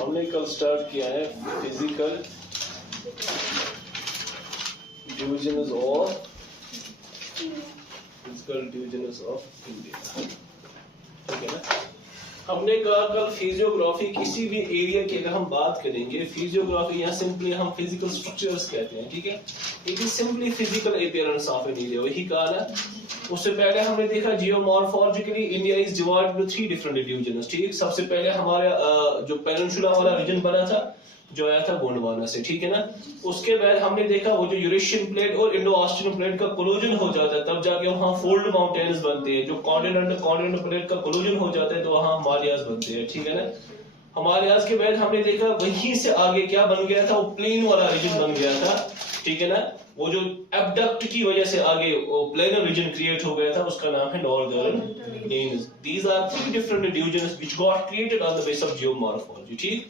हमने कल स्टार्ट किया है फिजिकल डिविजन्स ऑफ इंडिया, ठीक है ना। हमने कहा कल फिजियोग्राफी किसी भी एरिया की अगर हम बात करेंगे, फिजियोग्राफी या सिंपली हम फिजिकल स्ट्रक्चर्स कहते हैं, ठीक है। It is simply physical appearance of an area, वही कहा ना। उससे पहले हमने देखा geomorphologically India is divided into 3 different divisions, ठीक। सबसे पहले हमारे जो पेनिनसुला वाला रीजन बना था जो आया था गोंडवाना से, ठीक है ना। उसके बाद हमने देखा वो जो यूरेशियन प्लेट और इंडो ऑस्ट्रियन प्लेट का कोलिजन हो जाता है तब जाके वहां फोल्ड माउंटेन्स बनते हैं। जो कॉन्टिनेंटल प्लेट का कोलिजन हो जाता है तो वहां हिमालयाज बनते हैं, ठीक है ना। हिमालयाज के बाद हमने देखा वहीं से आगे क्या बन गया था, वो प्लेन वाला रीजन बन गया था, ठीक है ना। वो जो एब्डक्ट की वजह से आगे वो प्लेनर रीजन क्रिएट हो गया था, उसका नाम है northern plains. These are 3 different divisions which got created on the base of geomorphology, ठीक।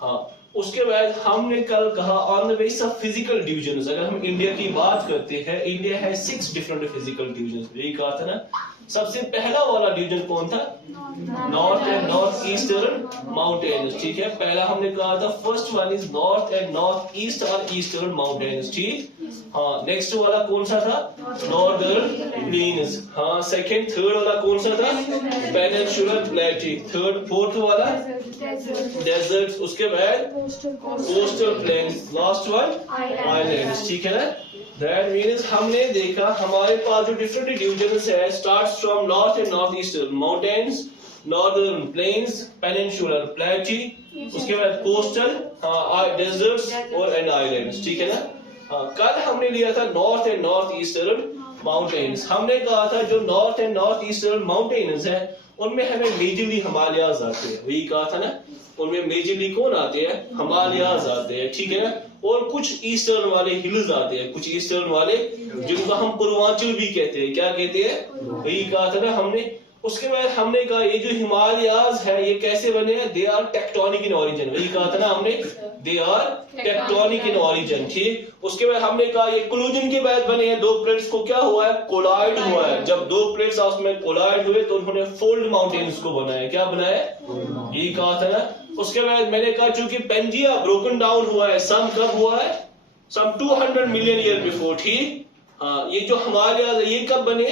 हाँ, उसके बाद हमने कल कहा on the base of physical divisions, अगर हम इंडिया की बात करते हैं, इंडिया है 6 डिफरेंट फिजिकल डिवीजन्स, यही कहा था ना। सबसे पहला वाला डिवीजन कौन था, north and north eastern mountains, ठीक है। पहला हमने कहा था first one is north and north east और ईस्टर्न माउंटेन्स, ठीक। हाँ, नेक्स्ट वाला कौन सा था, नॉर्दर्न प्लेन्स। हाँ, सेकंड थर्ड वाला कौन सा था, पेनिनसुलर प्लेटू। थर्ड फोर्थ वाला डेजर्ट्स, उसके बाद coastal planes, last one islands, ठीक है ना। That means हमने देखा हमारे पास जो डिफरेंट डिवीजन्स है, starts from north and northeastern mountains, northern plains, peninsular plateau, उसके बाद coastal deserts और and islands, ठीक है ना। कल हमने लिया था north and north eastern mountains. हमने कहा था जो north and north eastern mountains है उनमें हमें मेजरली हिमालयाज आते हैं, वही कहा था ना। उनमें मेजरली कौन आते हैं, हिमालयाज आते हैं, ठीक है ना। और कुछ ईस्टर्न वाले हिल्स आते हैं, कुछ ईस्टर्न वाले जिनको हम पूर्वांचल भी कहते हैं, क्या कहते हैं, वही कहा था ना हमने। उसके बाद हमने कहा ये जो हिमालयाज है ये कैसे बने हैं, they are tectonic in origin, वही कहा था ना हमने, they are tectonic in origin, ठीक। उसके बाद हमने कहा ये कोलिजन के बाद बने हैं, दो प्लेट्स को क्या हुआ है, कोलाइड हुआ है। जब दो प्लेट्स आपस में कोलाइड हुए तो उन्होंने फोल्ड माउंटेन्स को बनाया, क्या बनाया, यही कहा था ना। उसके बाद मैंने कहा चूंकि पेंजिया ब्रोकन डाउन हुआ है, सम कब हुआ है, सम 200 मिलियन ईयर बिफोर, ठीक। हाँ, ये जो हिमालयाज है ये कब बने,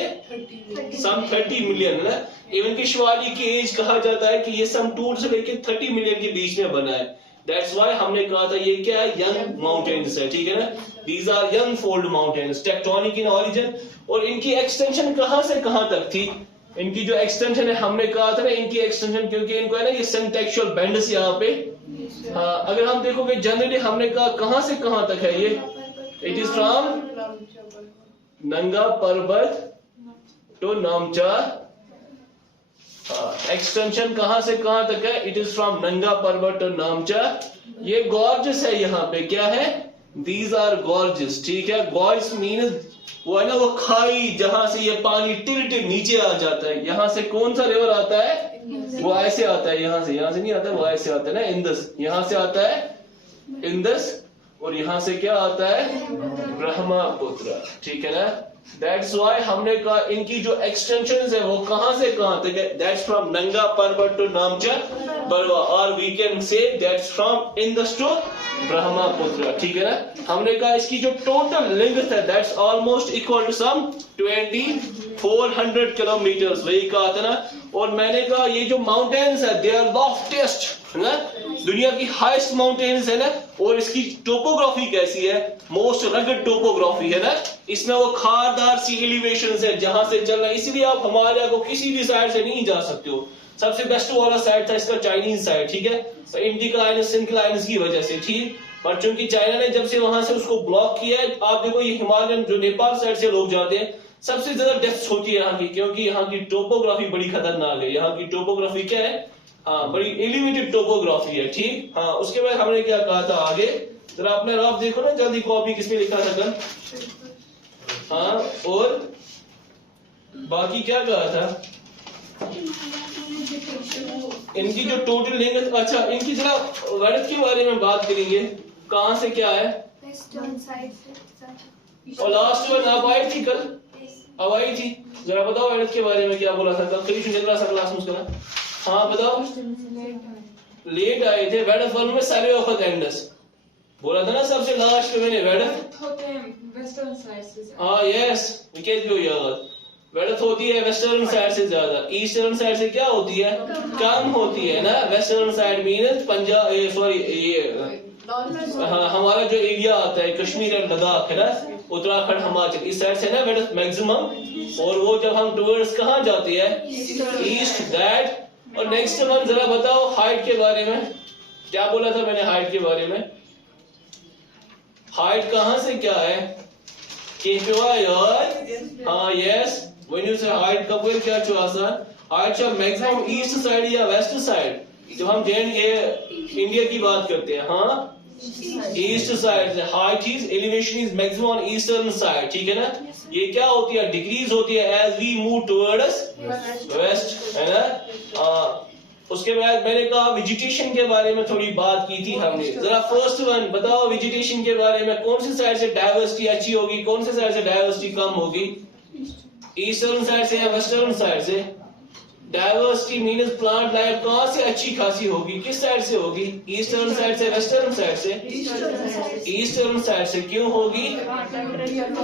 सम 30 मिलियन है। इवन की शिवालिक की एज कहा जाता है कि ये सम 2 से लेकर 30 मिलियन के बीच में बना है। दैट्स व्हाई हमने कहा था ये क्या है, यंग माउंटेन्स है, ठीक है ना। These are young fold mountains, tectonic in origin. और इनकी एक्सटेंशन कहां से कहां तक थी, इनकी जो एक्सटेंशन है हमने कहा था ना, इनकी एक्सटेंशन क्योंकि इनको है ना ये सिंटेक्चुअल बेंड्स यहाँ पे। हाँ, अगर हम देखोगे जनरली हमने कहा कहां से कहां तक है ये, इट इज फ्रॉम नंगा पर्वत टू नामचा। एक्सटेंशन कहां से कहां तक है, इट इज फ्रॉम नंगा पर्वत टू नामचा। ये गॉर्जेस है, यहाँ पे क्या है, दीज आर गॉर्जेस, ठीक है। गॉर्ज मीन वो है ना वो खाई जहां से ये पानी टिल्ट नीचे आ जाता है। यहाँ से कौन सा रिवर आता है, वो ऐसे आता है, यहाँ से नहीं आता, वो ऐसे आता है ना, इंदस। यहाँ से आता है इंदस और यहाँ से क्या आता है, ब्रह्मपुत्र, ठीक है ना। That's why हमने कहा इनकी जो एक्सटेंशन है वो कहां से कहां तक है, that's from नंगा पर्वत to नामचा बरवा, और we can say that's from Indus to Brahmaputra, ठीक है ना। हमने कहा इसकी जो टोटल लेंथ है that's almost equal to some 2400 kilometres, वही कहा था ना। और मैंने कहा ये जो माउंटेन्स है they are loftiest, है ना, दुनिया की हाईएस्ट माउंटेन्स है ना। और इसकी टोपोग्राफी कैसी है, मोस्ट रगड टोपोग्राफी है ना। इसमें वो खारदार सी एलिवेशंस है जहां से चलना, इसीलिए आप हिमालय को किसी भी साइड से नहीं जा सकते हो। सबसे बेस्ट वाला साइड था इसका चाइनीज साइड, ठीक है, तो इंडिक्लाइनस सिंक्लाइनस की वजह से, ठीक। पर चूंकि चाइना ने जब से वहां से उसको ब्लॉक किया है, आप देखो ये हिमालयन जो नेपाल साइड से लोग जाते हैं सबसे ज्यादा डेथ्स होती है यहाँ की, क्योंकि यहाँ की टोपोग्राफी बड़ी खतरनाक है। यहाँ की टोपोग्राफी क्या है, हाँ, बड़ी एलिवेटेड टोपोग्राफी है, ठीक। हाँ, उसके बाद हमने क्या कहा था आगे, जरा अपने रफ देखो ना जल्दी, कॉपी किसमें लिखा था कल। हाँ, और बाकी क्या कहा था, इनकी जो टोटल लेंथ, अच्छा इनकी जरा गणित के बारे में बात करेंगे, कहां से क्या है, और लास्ट वन अब आई थी कल, अब आई थी, जरा बताओ गणित के बारे में क्या बोला था कल, कहीं सुन रहा था क्लास में उसका। हाँ बताओ, लेट आए थे। वेड ऑफ में सारे वक्त एंडस बोला था ना सबसे लास्ट में मैंने वेड होते हैं वेस्टर्न साइड से। हाँ यस, विकेट भी हो याद। वेडथ होती है वेस्टर्न साइड से ज्यादा, ईस्टर्न साइड से क्या होती है, कम होती है ना। Western side mean Punjab, sorry ये हाँ हमारा जो एरिया आता है कश्मीर एंड लद्दाख है ना, उत्तराखंड हिमाचल इस साइड से ना वेडथ मैक्सिमम। और वो जब हम टुवर्ड्स कहाँ जाती है, ईस्ट दैट। और नेक्स्ट वन जरा बताओ हाइट के बारे में, क्या बोला था मैंने हाइट के बारे में। हाइट कहाँ से क्या है, हाँ यस, व्हेन यू से हाइट कब क्या चुआसा हाइट मैक्सिमम ईस्ट साइड या वेस्ट साइड। जब हम इंडिया की बात करते हैं, हाँ ईस्ट साइड से height is elevation is maximum on eastern side, ठीक है ना। ये क्या होती है, डिक्रीज होती है as we move towards west, है ना। उसके बाद मैंने कहा वेजिटेशन के बारे में थोड़ी बात की थी हमने। जरा फर्स्ट वन बताओ वेजिटेशन के बारे में, कौन सी साइड से डाइवर्सिटी अच्छी होगी, कौन सी साइड से डाइवर्सिटी कम होगी, ईस्टर्न साइड से या वेस्टर्न साइड से। डाइवर्सिटी मीन्स प्लांट लाइफ कहां से अच्छी खासी होगी, किस साइड से होगी, ईस्टर्न साइड से वेस्टर्न साइड से। ईस्टर्न साइड से क्यों होगी,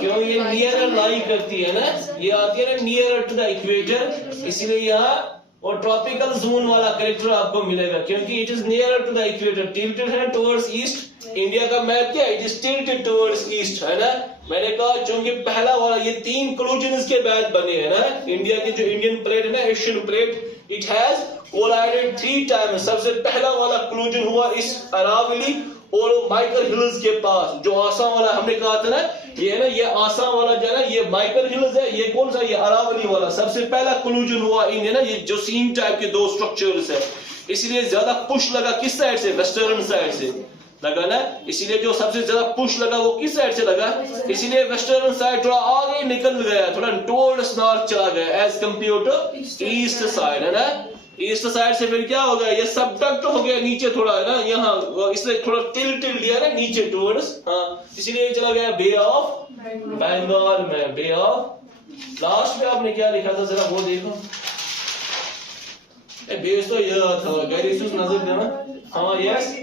क्यों ये नियरर लाई करती है ना, ये आती है ना नियरर टू द इक्वेटर, इसलिए यहाँ और ट्रॉपिकल जोन वाला कैरेक्टर आपको मिलेगा क्योंकि it is nearer to the equator, tilted है टुवर्ड्स ईस्ट। इंडिया का मैप क्या है, it is tilted towards east, है ना। मैंने कहा चूंकि पहला वाला ये 3 कोलिजन्स के बाद बने हैं ना, इंडिया की जो इंडियन प्लेट है ना, Asian plate, it has collided 3 times. सबसे पहला वाला कोलिजन हुआ इस अरावली और माइकल हिल्स के पास, जो आसाम वाला हमने कहा था ना, ये है ना, ये आसाम वाला जो है ना, ये माइकल हिल्स है, ये कौन सा, ये अरावली वाला। सबसे पहला कोलिजन हुआ इन, ना, ये जो सीन टाइप के 2 स्ट्रक्चर्स है, इसलिए ज्यादा पुश लगा किस साइड से, वेस्टर्न साइड से लगा ना। इसीलिए जो सबसे ज्यादा पुश लगा वो किस साइड से लगा, इसीलिए वेस्टर्न साइड थोड़ा आगे निकल गया, थोड़ा टुवर्ड्स नॉर्थ चला गया as compare to east side, है ना। ईस्ट साइड से फिर क्या हो गया, ये सबडक्ट हो गया नीचे थोड़ा, है ना, यहाँ इसलिए थोड़ा टिल्ट लिया ना नीचे टुवर्ड्स, हाँ, इसलिए चला गया बे ऑफ बंगाल में, बे ऑफ। लास्ट में आपने क्या लिखा था जरा वो देखो, बेस तो यह था, गैरिसूस नजर देना, हाँ yes,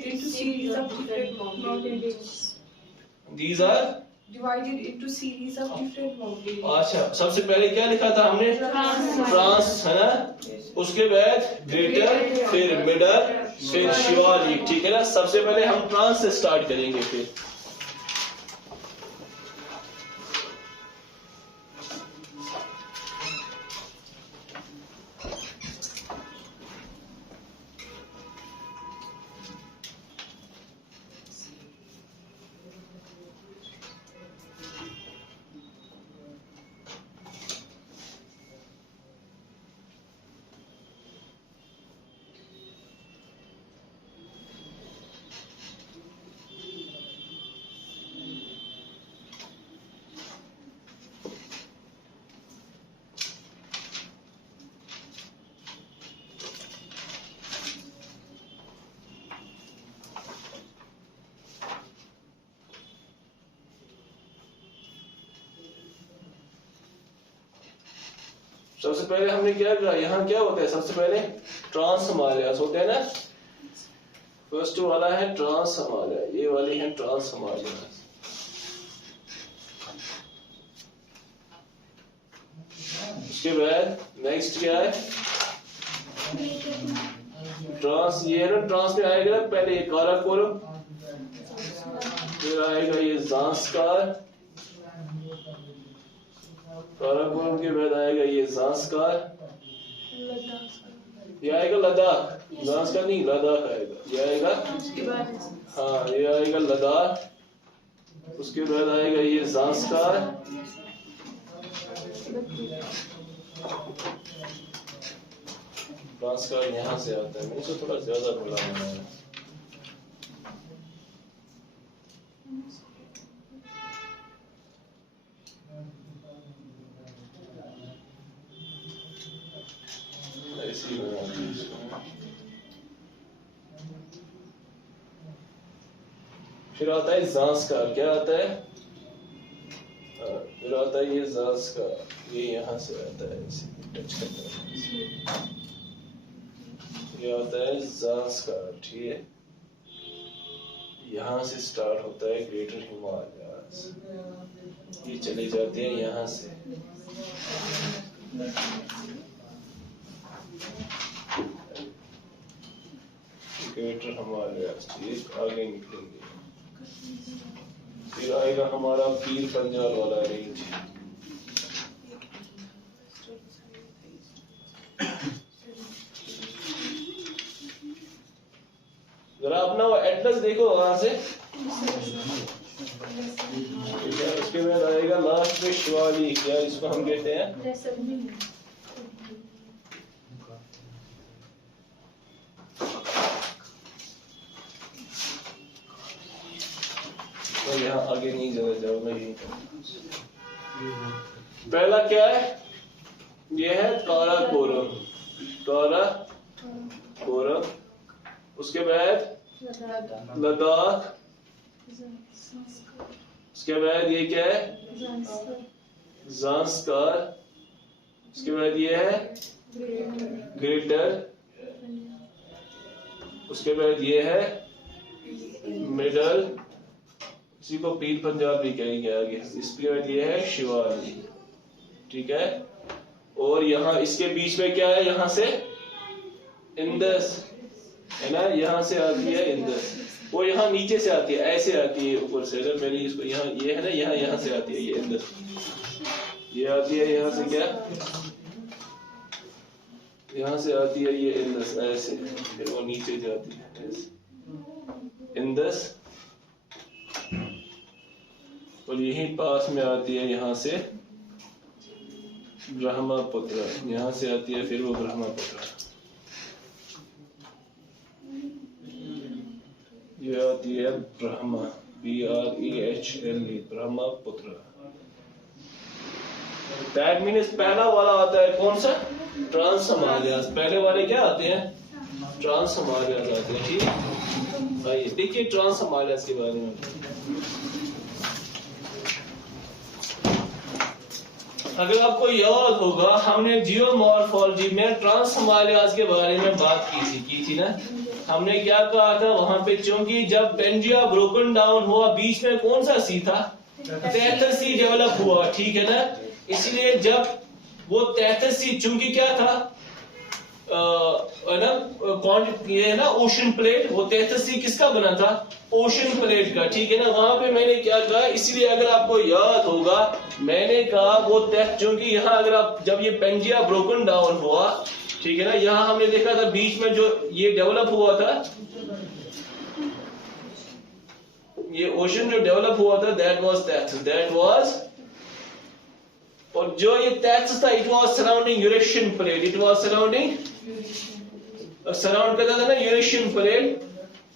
these are divided into series of different mountains। अच्छा, सबसे पहले क्या लिखा था हमने, फ्रांस, है ना, उसके बाद ग्रेटर, फिर मिडल, फिर शिवालिक, ठीक है ना। सबसे पहले हम फ्रांस से स्टार्ट करेंगे। फिर सबसे पहले हमने क्या कहा, यहाँ क्या होता है, सबसे पहले ट्रांस हिमालयास होते हैं ना। फर्स्ट वाला है ट्रांस हिमालय, ये वाली है ट्रांस हिमालयास। उसके बाद नेक्स्ट क्या है, ट्रांस, ये है ना, ट्रांस में आएगा पहले ये काराकोरम, फिर आएगा ये ज़ांस्कार, काराकोरम के बाद आएगा ये ज़ांस्कार, ये आएगा लद्दाख, ज़ांस्कार नहीं लद्दाख आएगा, ये आएगा, हाँ ये आएगा लद्दाख, उसके बाद आएगा ये ज़ांस्कार, ज़ांस्कार यहाँ से आता है, मैंने इसको थोड़ा ज्यादा बोला है। फिर आता है ज़ांस्कार, क्या आता है, फिर आता है ये ज़ांस्कार, ये यहाँ से आता है, इसे टच करता है। ये होता है ज़ांस्कार, ठीक है। यहाँ से स्टार्ट होता है ग्रेटर हिमालयाज, ये चले जाते हैं यहाँ से ग्रेटर हिमालयाज, ठीक, आगे निकलेंगे। फिर आएगा हमारा पीर पंजाल वाला रेंज। जरा अपना वो एटलस देखो वहां से, ठीक है। उसके बाद आएगा लास्ट में शिवालिक, क्या इसको हम कहते हैं, तो यहाँ आगे नहीं जाना जाऊंगा, यही पहला क्या है, ये है काराकोरम, काराकोरम। उसके बाद लद्दाख, उसके बाद ये क्या है, ज़ांस्कार। उसके बाद ये है ग्रेटर। उसके बाद ये है मिडल, इसी को पीर पंजाब भी कहेंगे आगे। इसके बाद ये है शिवालिक, ठीक है। और यहाँ इसके बीच में क्या है, यहाँ से इंदस है ना, यहाँ से आती है इंदस, वो यहाँ नीचे से आती है, ऐसे आती है ऊपर से। अगर मैंने इसको यहाँ, ये है ना, यहाँ से आती है ये इंदस, ये आती है यहाँ से, क्या यहाँ से आती है ये इंदस, ऐसे, फिर वो नीचे जाती है ऐसे इंदस। और यही पास में आती है यहाँ से ब्रह्मपुत्र, यहाँ से आती है फिर वो ब्रह्मपुत्र, ये आती है Brahma, BREHLE, Brahmaputra. That means पहला वाला आता है कौन सा, ट्रांस हिमालयाज। पहले वाले क्या आते हैं, ट्रांस हिमालयाज आते हैं, ठीक है। आइए देखिए ट्रांस हिमालयाज के बारे में। अगर आपको याद होगा, हमने जियोमॉर्फोलॉजी में ट्रांस हिमालयाज के बारे में बात की थी ना। हमने क्या कहा था वहां पे, क्योंकि जब पेंजिया ब्रोकन डाउन हुआ, बीच में कौन सा सी था, तैतस सी डेवलप हुआ, ठीक है ना। इसलिए जब वो तैतस सी, चूंकि क्या था ये है ना ओशन प्लेट, वो तैतस सी किसका बना था, ओशन प्लेट का, ठीक है ना। वहां पे मैंने क्या कहा, इसलिए अगर आपको याद होगा मैंने कहा वो तैत, क्योंकि यहाँ अगर आप, जब ये पेंजिया ब्रोकन डाउन हुआ, ठीक है ना, यहाँ हमने देखा था बीच में जो ये डेवलप हुआ था, ये ओशन जो डेवलप हुआ था, दैट वाज और जो ये तैत्स था, it was surrounding Eurasian plate, it was surrounding, surround करता था ना यूरेशियन प्लेट।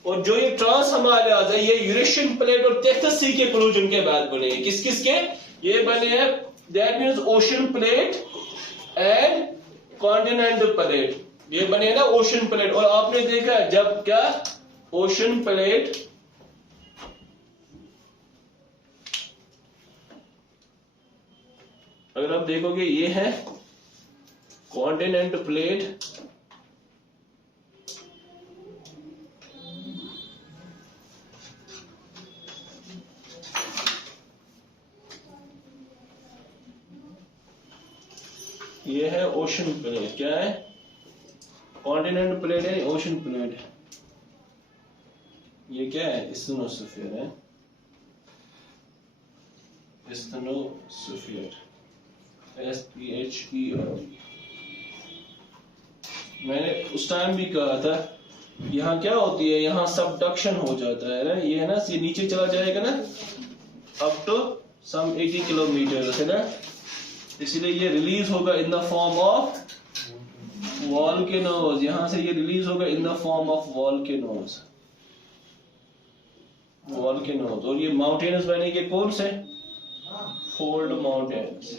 और जो ये ट्रांस हिमालयाज है, ये यूरेशियन प्लेट और तैत्स सी के कोलिजन के बाद बने हैं। किस किस के ये बने हैं, that means ocean plate and continental plate, ये बने ना ओशन प्लेट। और आपने देखा जब क्या ओशन प्लेट, अगर आप देखोगे ये है कॉन्टिनेंटल प्लेट, ये है ओशन प्लेट, क्या है, कॉन्टिनेंटल प्लेट है, ओशन प्लेट। ये क्या है, स्टेनोस्फीयर है, स्टेनोस्फीयर, SPHER। मैंने उस टाइम भी कहा था, यहाँ क्या होती है, यहाँ सबडक्शन हो जाता है ना, ये है ना, ये नीचे चला जाएगा ना अप टू सम 80 किलोमीटर है ना, इसलिए ये रिलीज होगा in the form of volcanoes, यहां से ये रिलीज होगा in the form of volcanoes. और ये माउंटेन्स बने के कौन से, फोल्ड माउंटेन्स।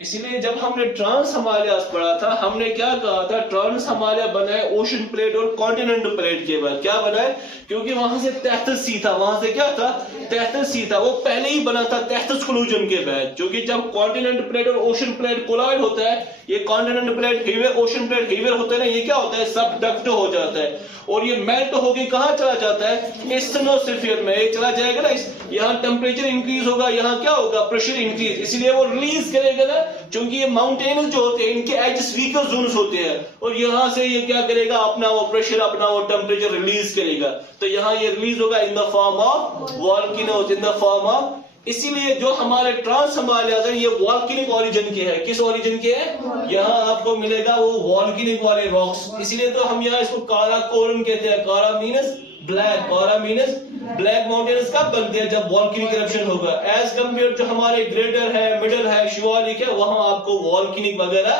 इसलिए जब हमने ट्रांस हिमालयाज पढ़ा था, हमने क्या कहा था, ट्रांस हिमालय बना है ओशन प्लेट और कॉन्टिनेंटल प्लेट के बाद। क्या बना है, क्योंकि वहां से तैत्स सी था, वहां से क्या था, तहत सी था, वो पहले ही बना था तहत कोलिजन के बाद, क्योंकि जब कॉन्टिनेंट प्लेट और ओशन प्लेट कोलाइड होता है, ये continent plate heavier, ocean plate heavier होता है ना, ये क्या होता है, सबडक्ट हो जाता है और ये मेल्ट होके कहाँ चला जाता है, स्टेनोस्फीयर में। ये चला जाएगा ना, यहाँ टेम्परेचर इंक्रीज होगा, यहाँ क्या होगा, प्रेशर इंक्रीज, इसलिए वो रिलीज करेगा ना, क्योंकि ये माउंटेन्स जो होते हैं इनके एजेस वीकर जोन्स होते हैं और यहाँ से ये क्या करेगा, अपना वो प्रेशर, अपना वो टेम्परेचर रिलीज करेगा। तो यहाँ ये रिलीज होगा in the form of volcanoes, in the form of, इसीलिए जो हमारे ट्रांस हिमालयाज है ये वॉल्केनिक ओरिजिन के हैं। किस ओरिजिन के हैं, यहाँ आपको मिलेगा वो वॉल्केनिक वाले रॉक्स, इसलिए तो हम यहाँ इसको काराकोरम कहते हैं। कारा मीनस ब्लैक, कारा मीनस ब्लैक माउंटेन्स कब बनते हैं, जब वॉल्केनिक इरप्शन होगा। एज कंपेयर जो हमारे ग्रेटर है, मिडल है, शिवालिक है, वहां आपको वॉल्केनिक वगैरह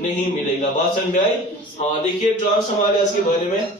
नहीं मिलेगा। बात समझ में आई? हाँ, देखिए ट्रांस हिमालयाज के बारे में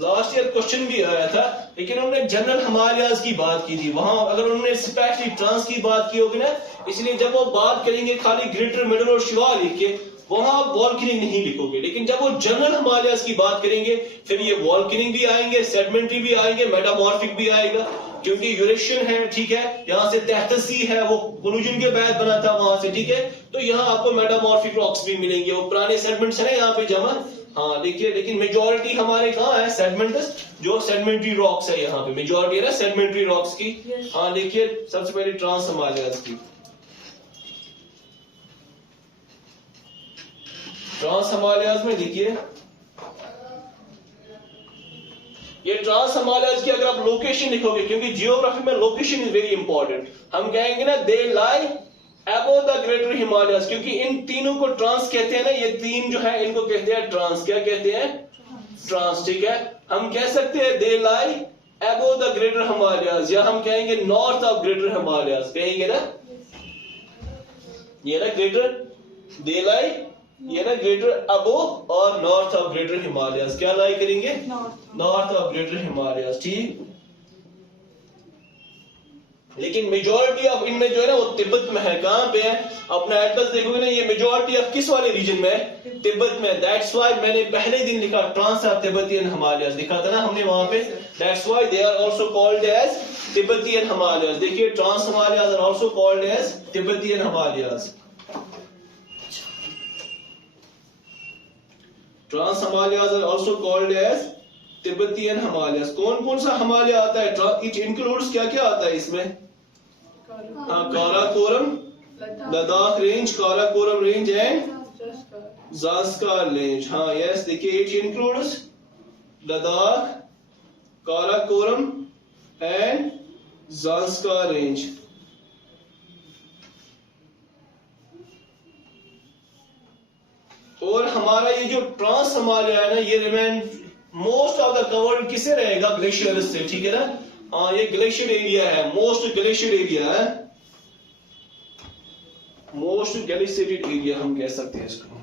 लास्ट ईयर क्वेश्चन भी आया था, लेकिन उन्होंने जनरल हिमालयाज की बात की थी। वहां अगर उन्होंने स्पेशली ट्रांस की बात की होगी ना, इसलिए जब वो बात करेंगे खाली ग्रेटर, मिडल और शिवालिक के, वहां आप वॉल्केनिक नहीं लिखोगे। लेकिन जब वो जनरल हिमालयाज की बात करेंगे, फिर ये वॉल्केनिक भी आएंगे, सेडिमेंट्री भी आएंगे, मेटामॉर्फिक भी आएगा, क्योंकि यूरेशियन है, ठीक है, यहाँ से तहत सी है, वो कोलिजन के बाद बना था वहां से, ठीक है। तो यहाँ आपको मेटामॉर्फिक रॉक्स भी मिलेंगे, वो पुराने सेडिमेंट्स है ना यहाँ पे जमा। हाँ देखिए, लेकिन मेजॉरिटी हमारे कहाँ है, सेडिमेंट्स, जो सेडिमेंट्री रॉक्स है यहाँ पे मेजॉरिटी है ना सेडिमेंट्री रॉक्स की। हाँ देखिए, सबसे पहले ट्रांस हिमालयाज की, ट्रांस हिमालयाज में देखिए, ये ट्रांस हिमालयाज की अगर आप लोकेशन लिखोगे, क्योंकि जियोग्राफी में लोकेशन इज वेरी इंपॉर्टेंट, हम कहेंगे ना दे लाई अबव द ग्रेटर हिमालयाज, क्योंकि इन तीनों को ट्रांस कहते हैं ना, ये तीन जो है इनको कहते हैं ट्रांस। क्या कहते हैं, ट्रांस, ठीक है। हम कह सकते हैं दे लाई अबव द ग्रेटर हिमालयाज, या हम कहेंगे नॉर्थ ऑफ ग्रेटर हिमालयाज, कहेंगे ना, ये ना ग्रेटर, दे लाई, ये ना ग्रेटर अबव और नॉर्थ ऑफ ग्रेटर हिमालयाज, क्या लाई करेंगे, नॉर्थ ऑफ ग्रेटर हिमालयाज, ठीक। लेकिन मेजॉरिटी ऑफ इनमें जो है ना वो तिब्बत में है। कहां पे है, अपना एटलस देखोगे ना, ये मेजॉरिटी ऑफ किस वाले रीजन में है, तिब्बत में। दैट्स व्हाई मैंने पहले दिन लिखा ट्रांस ऑफ तिब्बतियन हिमालयाज, लिखा था ना हमने वहां पे। That's why they are also called as Tibetan Himalayas. देखिए, trans Himalayas are also called as Tibetan Himalayas. Trans Himalayas are also called as Tibetan Himalayas. कौन कौन सा हिमालय आता है, इट इंक्लूड्स क्या क्या आता है इसमें, Karakoram, Ladakh range, Karakoram range and Zanskar range. हाँ यस, देखिए it includes Ladakh, Karakoram and Zanskar range. और हमारा ये जो ट्रांस हिमालय है ना, ये remain most of the cover किसे रहेगा, ग्लेशियर्स से, ठीक है ना। हाँ, ये ग्लेशियर एरिया है, मोस्ट ग्लेशियर एरिया है, मोस्ट ग्लेशियरेटेड एरिया हम कह सकते हैं इसको,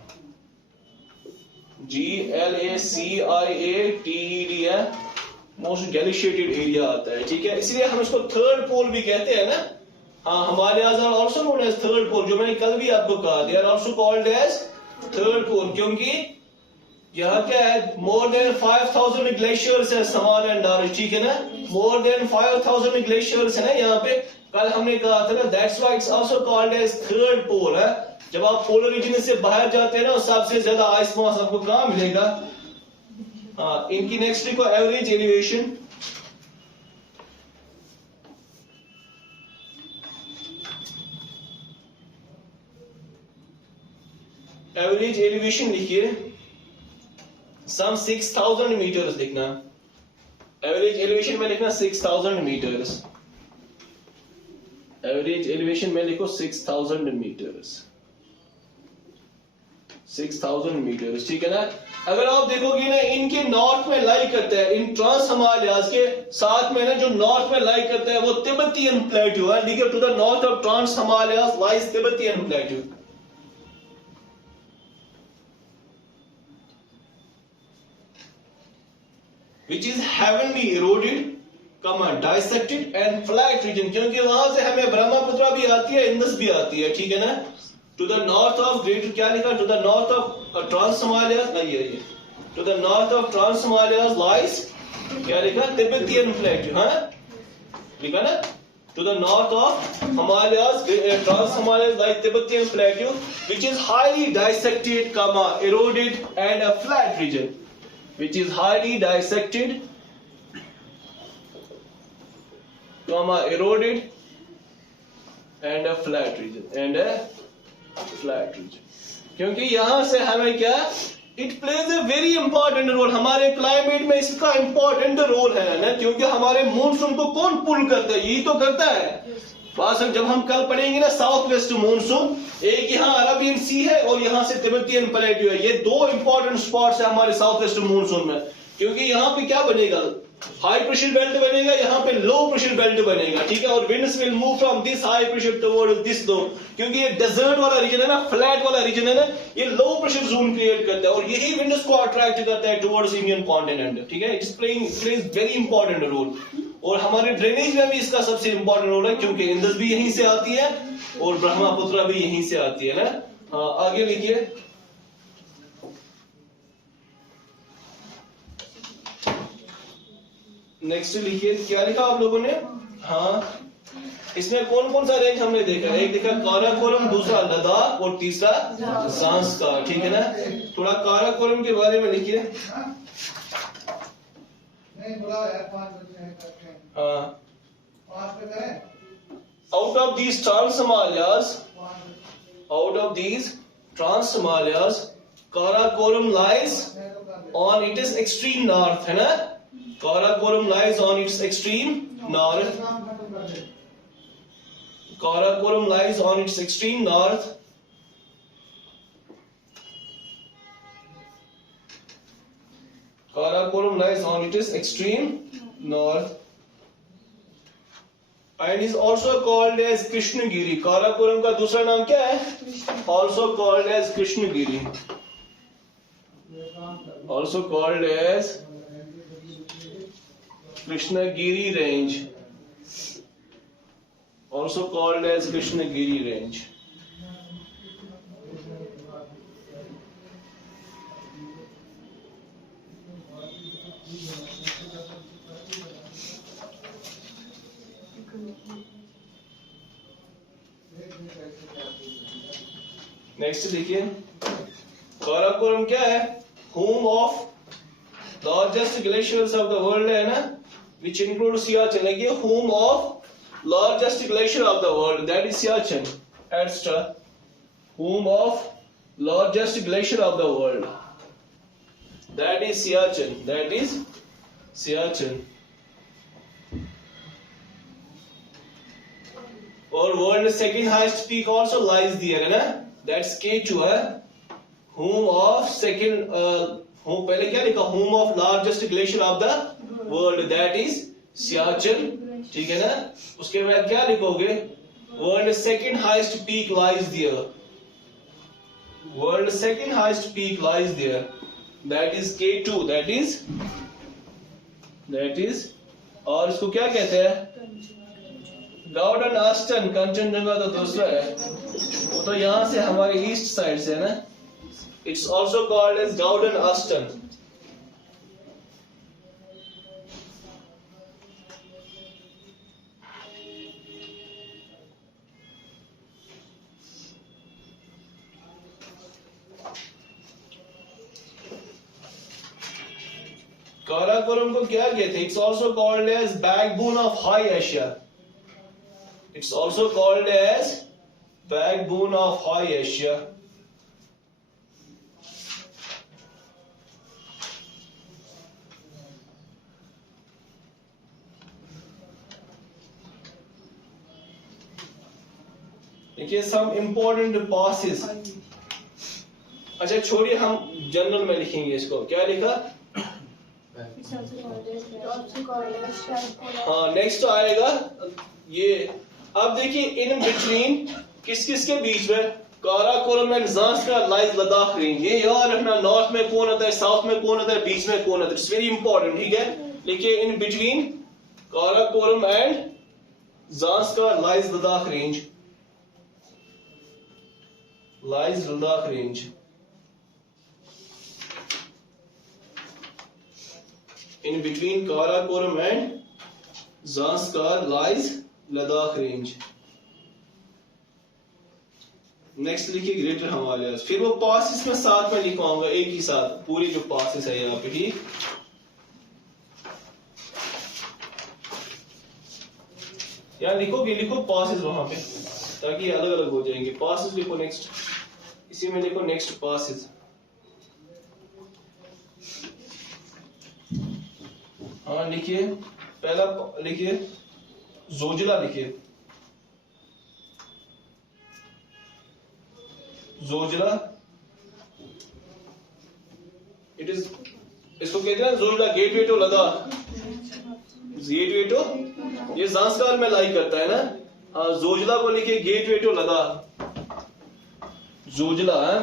GLACIATED है, मोस्ट ग्लेशियरेटेड एरिया आता है, ठीक है। इसलिए हम इसको थर्ड पोल भी कहते हैं ना। हाँ, Himalayas are also known as third pole, जो मैंने कल भी आपको कहा, they are also called as third pole, क्योंकि यहाँ क्या है, मोर देन 5000 ग्लेशियर्स है, स्मॉल एंड लार्ज, ठीक है ना, मोर देन 5000 ग्लेशियर्स है ना यहाँ पे। कल हमने कहा था ना, that's why it's also called as third pole है। जब आप पोलर रीजन से बाहर जाते हैं ना, सबसे ज्यादा आइस मास आपको कहाँ मिलेगा। हाँ, इनकी नेक्स्ट लिखो एवरेज एलिवेशन, एवरेज एलिवेशन लिखिए, सम 6000 मीटर्स लिखना, एवरेज एलिवेशन में लिखना 6000 मीटर्स, एवरेज एलिवेशन में लिखो 6000 मीटर्स, 6000 मीटर्स, ठीक है ना। अगर आप देखोगे ना, इनके नॉर्थ में लाई करता है, इन ट्रांस हिमालयाज के साथ में ना जो नॉर्थ में लाई करता है वो तिब्बतियन प्लेट्यू है। देखिए, to the north of trans Himalayas lies Tibetan plateau, which is heavily eroded, dissected and flat region, क्योंकि वहां से हमें ब्रह्मपुत्र भी आती है, इंदस भी आती है, ठीक है ना। To the north of greater, क्या लिखा, to the north of trans Himalayas, to the north of Trans Himalayas lies क्या लिखा? तिब्बतियन प्लेट्यू, हाँ लिखा ना? To the north of Himalayas, Trans-Himalayas like Tibetan plateau, which is highly dissected, eroded, and a flat region. Which is highly dissected, eroded, and a flat region. क्योंकि यहाँ से हमें क्या? It plays a very important role. हमारे climate में इसका important role है ना, क्योंकि हमारे मानसून को कौन पुल करता है? यही तो करता है। जब हम कल पढ़ेंगे ना साउथ वेस्ट मानसून, एक यहाँ अरबियन सी है और यहाँ से तिब्बतियन प्लेट्यू है। ये दो इंपॉर्टेंट स्पॉट्स है हमारे साउथ वेस्ट मानसून में, क्योंकि यहाँ पे क्या बनेगा? हाई प्रेशर बेल्ट बनेगा, यहाँ पे लो प्रेशर बेल्ट बनेगा, ठीक है। और winds will move from this high pressure towards this low, क्योंकि ये डेजर्ट वाला रीजन है ना, फ्लैट वाला रीजन है ना, ये लो प्रेशर जोन क्रिएट करता है और यही विंड्स को अट्रैक्ट करता है टुवर्ड्स इंडियन कॉन्टिनेंट, ठीक है। It plays very important role. और हमारे ड्रेनेज में भी इसका सबसे इंपॉर्टेंट रोल है, क्योंकि इंदस भी यहीं से आती है और ब्रह्मपुत्र भी यहीं से आती है ना। हाँ, आगे लिखिए। नेक्स्ट लिखिए, क्या लिखा आप लोगों ने? हाँ, इसमें कौन कौन सा रेंज हमने देखा? एक देखा काराकोरम, दूसरा लद्दाख और तीसरा ज़ांस्कार, ठीक है ना। थोड़ा काराकोरम के बारे में लिखिए। हाँ, out of these Trans-Himalayas, Karakoram lies on its extreme north, है ना? Karakoram lies on its extreme north. Karakoram lies on its extreme north. Karakoram lies on its extreme north and is also called as Krishnagiri. Karakoram का दूसरा नाम क्या है? Also called as Krishnagiri. Also called as Krishnagiri range. Also called as Krishnagiri range. Next देखिए, काराकोरम क्या है? Home of largest glaciers of the world है ना, which include Siachen. Like home of largest glacier of the world, that is Siachen. Extra, home of largest glacier of the world, that is Siachen. That is Siachen. Or world's second highest peak also lies there, है ना? That's K2 है. Home of second, home पहले क्या लिखा? Home of largest glacier of the world, that is Siachen, ठीक है ना। उसके बाद क्या लिखोगे? World second highest peak lies there, world second highest peak lies there, that is K2, that is और इसको क्या कहते हैं? गाउडन आस्टन, कंचनजंगा तो दूसरा है, वो तो यहां से हमारे ईस्ट साइड से है ना। It's also called as Godwin Austen. Karakoram को क्या कहते हैं? It's also called as backbone of high Asia. It's also called as backbone of high Asia. देखिए सम इंपॉर्टेंट पासेस। अच्छा छोड़िए, हम जनरल में लिखेंगे इसको। क्या लिखा? हाँ, नेक्स्ट आएगा ये। अब देखिए इन बिटवीन किस किस के बीच में? Karakoram and Zanskar lies Ladakh range. ये याद रखना, नॉर्थ में कौन होता है, साउथ में कौन होता है, बीच में कौन होता है। इट्स वेरी इंपॉर्टेंट, ठीक है। लिखिए in between Karakoram and Zanskar lies Ladakh range, lies Ladakh range. In between Karakoram and Zanskar lies Ladakh range. Next लिखिए ग्रेटर हिमालयाज, फिर वो पासिस में साथ में लिखवाऊंगा एक ही साथ, पूरी जो पासिस है यहाँ पे ही। यहाँ लिखो पासिस वहां पे, ताकि अलग अलग हो जाएंगे। पासिस लिखो नेक्स्ट, इसी में लिखो नेक्स्ट पासिस। हाँ लिखिए, पहला लिखिए जोजिला, लिखिए जोजिला। इट इज, इसको कहते हैं Zojila gateway to Ladakh, gateway to, ये ज़ांस्कार में लाई करता है ना। हाँ, जोजिला को लिखिए गेटवे टू लद्दाख, जोजिला है,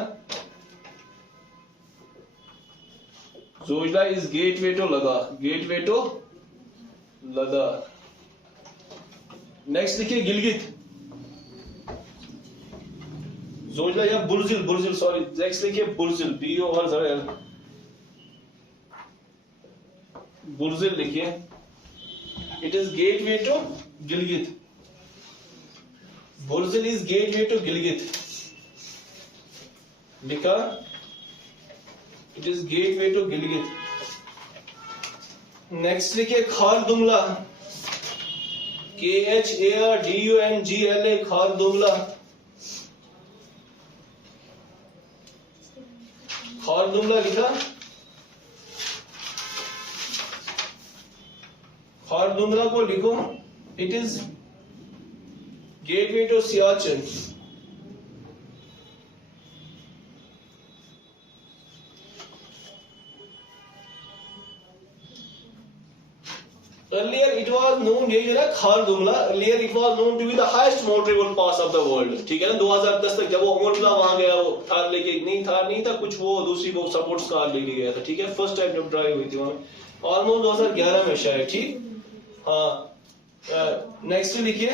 Zojila is gateway to Ladakh, gateway to Ladakh. Next लिखिए गिलगित, जोजिला या बुलजिल, बुलजिल सॉरी, नेक्स्ट लिखिए बुलजिल, BORZL, बुलजिल लिखिए। It is gateway to Gilgit, Burzil is gateway to Gilgit, लिखा, it is gateway to Gilgit. Next लिखिए खारदुंगला, KHARDUNGLA, खारदुंगला, खारदुंगला लिखा। खारदुंगला को लिखो, it is gateway to Siachen. Earlier it was known, ये जो ना Khardungla, earlier it was known to be the highest motorable pass of the world, ठीक है ना। 2010 तक जब वो अमरला वहां गया, वो थार लेके, नहीं था कुछ, वो दूसरी वो सपोर्ट्स कार लेके गया था, ठीक है। फर्स्ट टाइम जब ड्राइव हुई थी वहां, ऑलमोस्ट 2011 में शायद, ठीक। हाँ, नेक्स्ट लिखिए,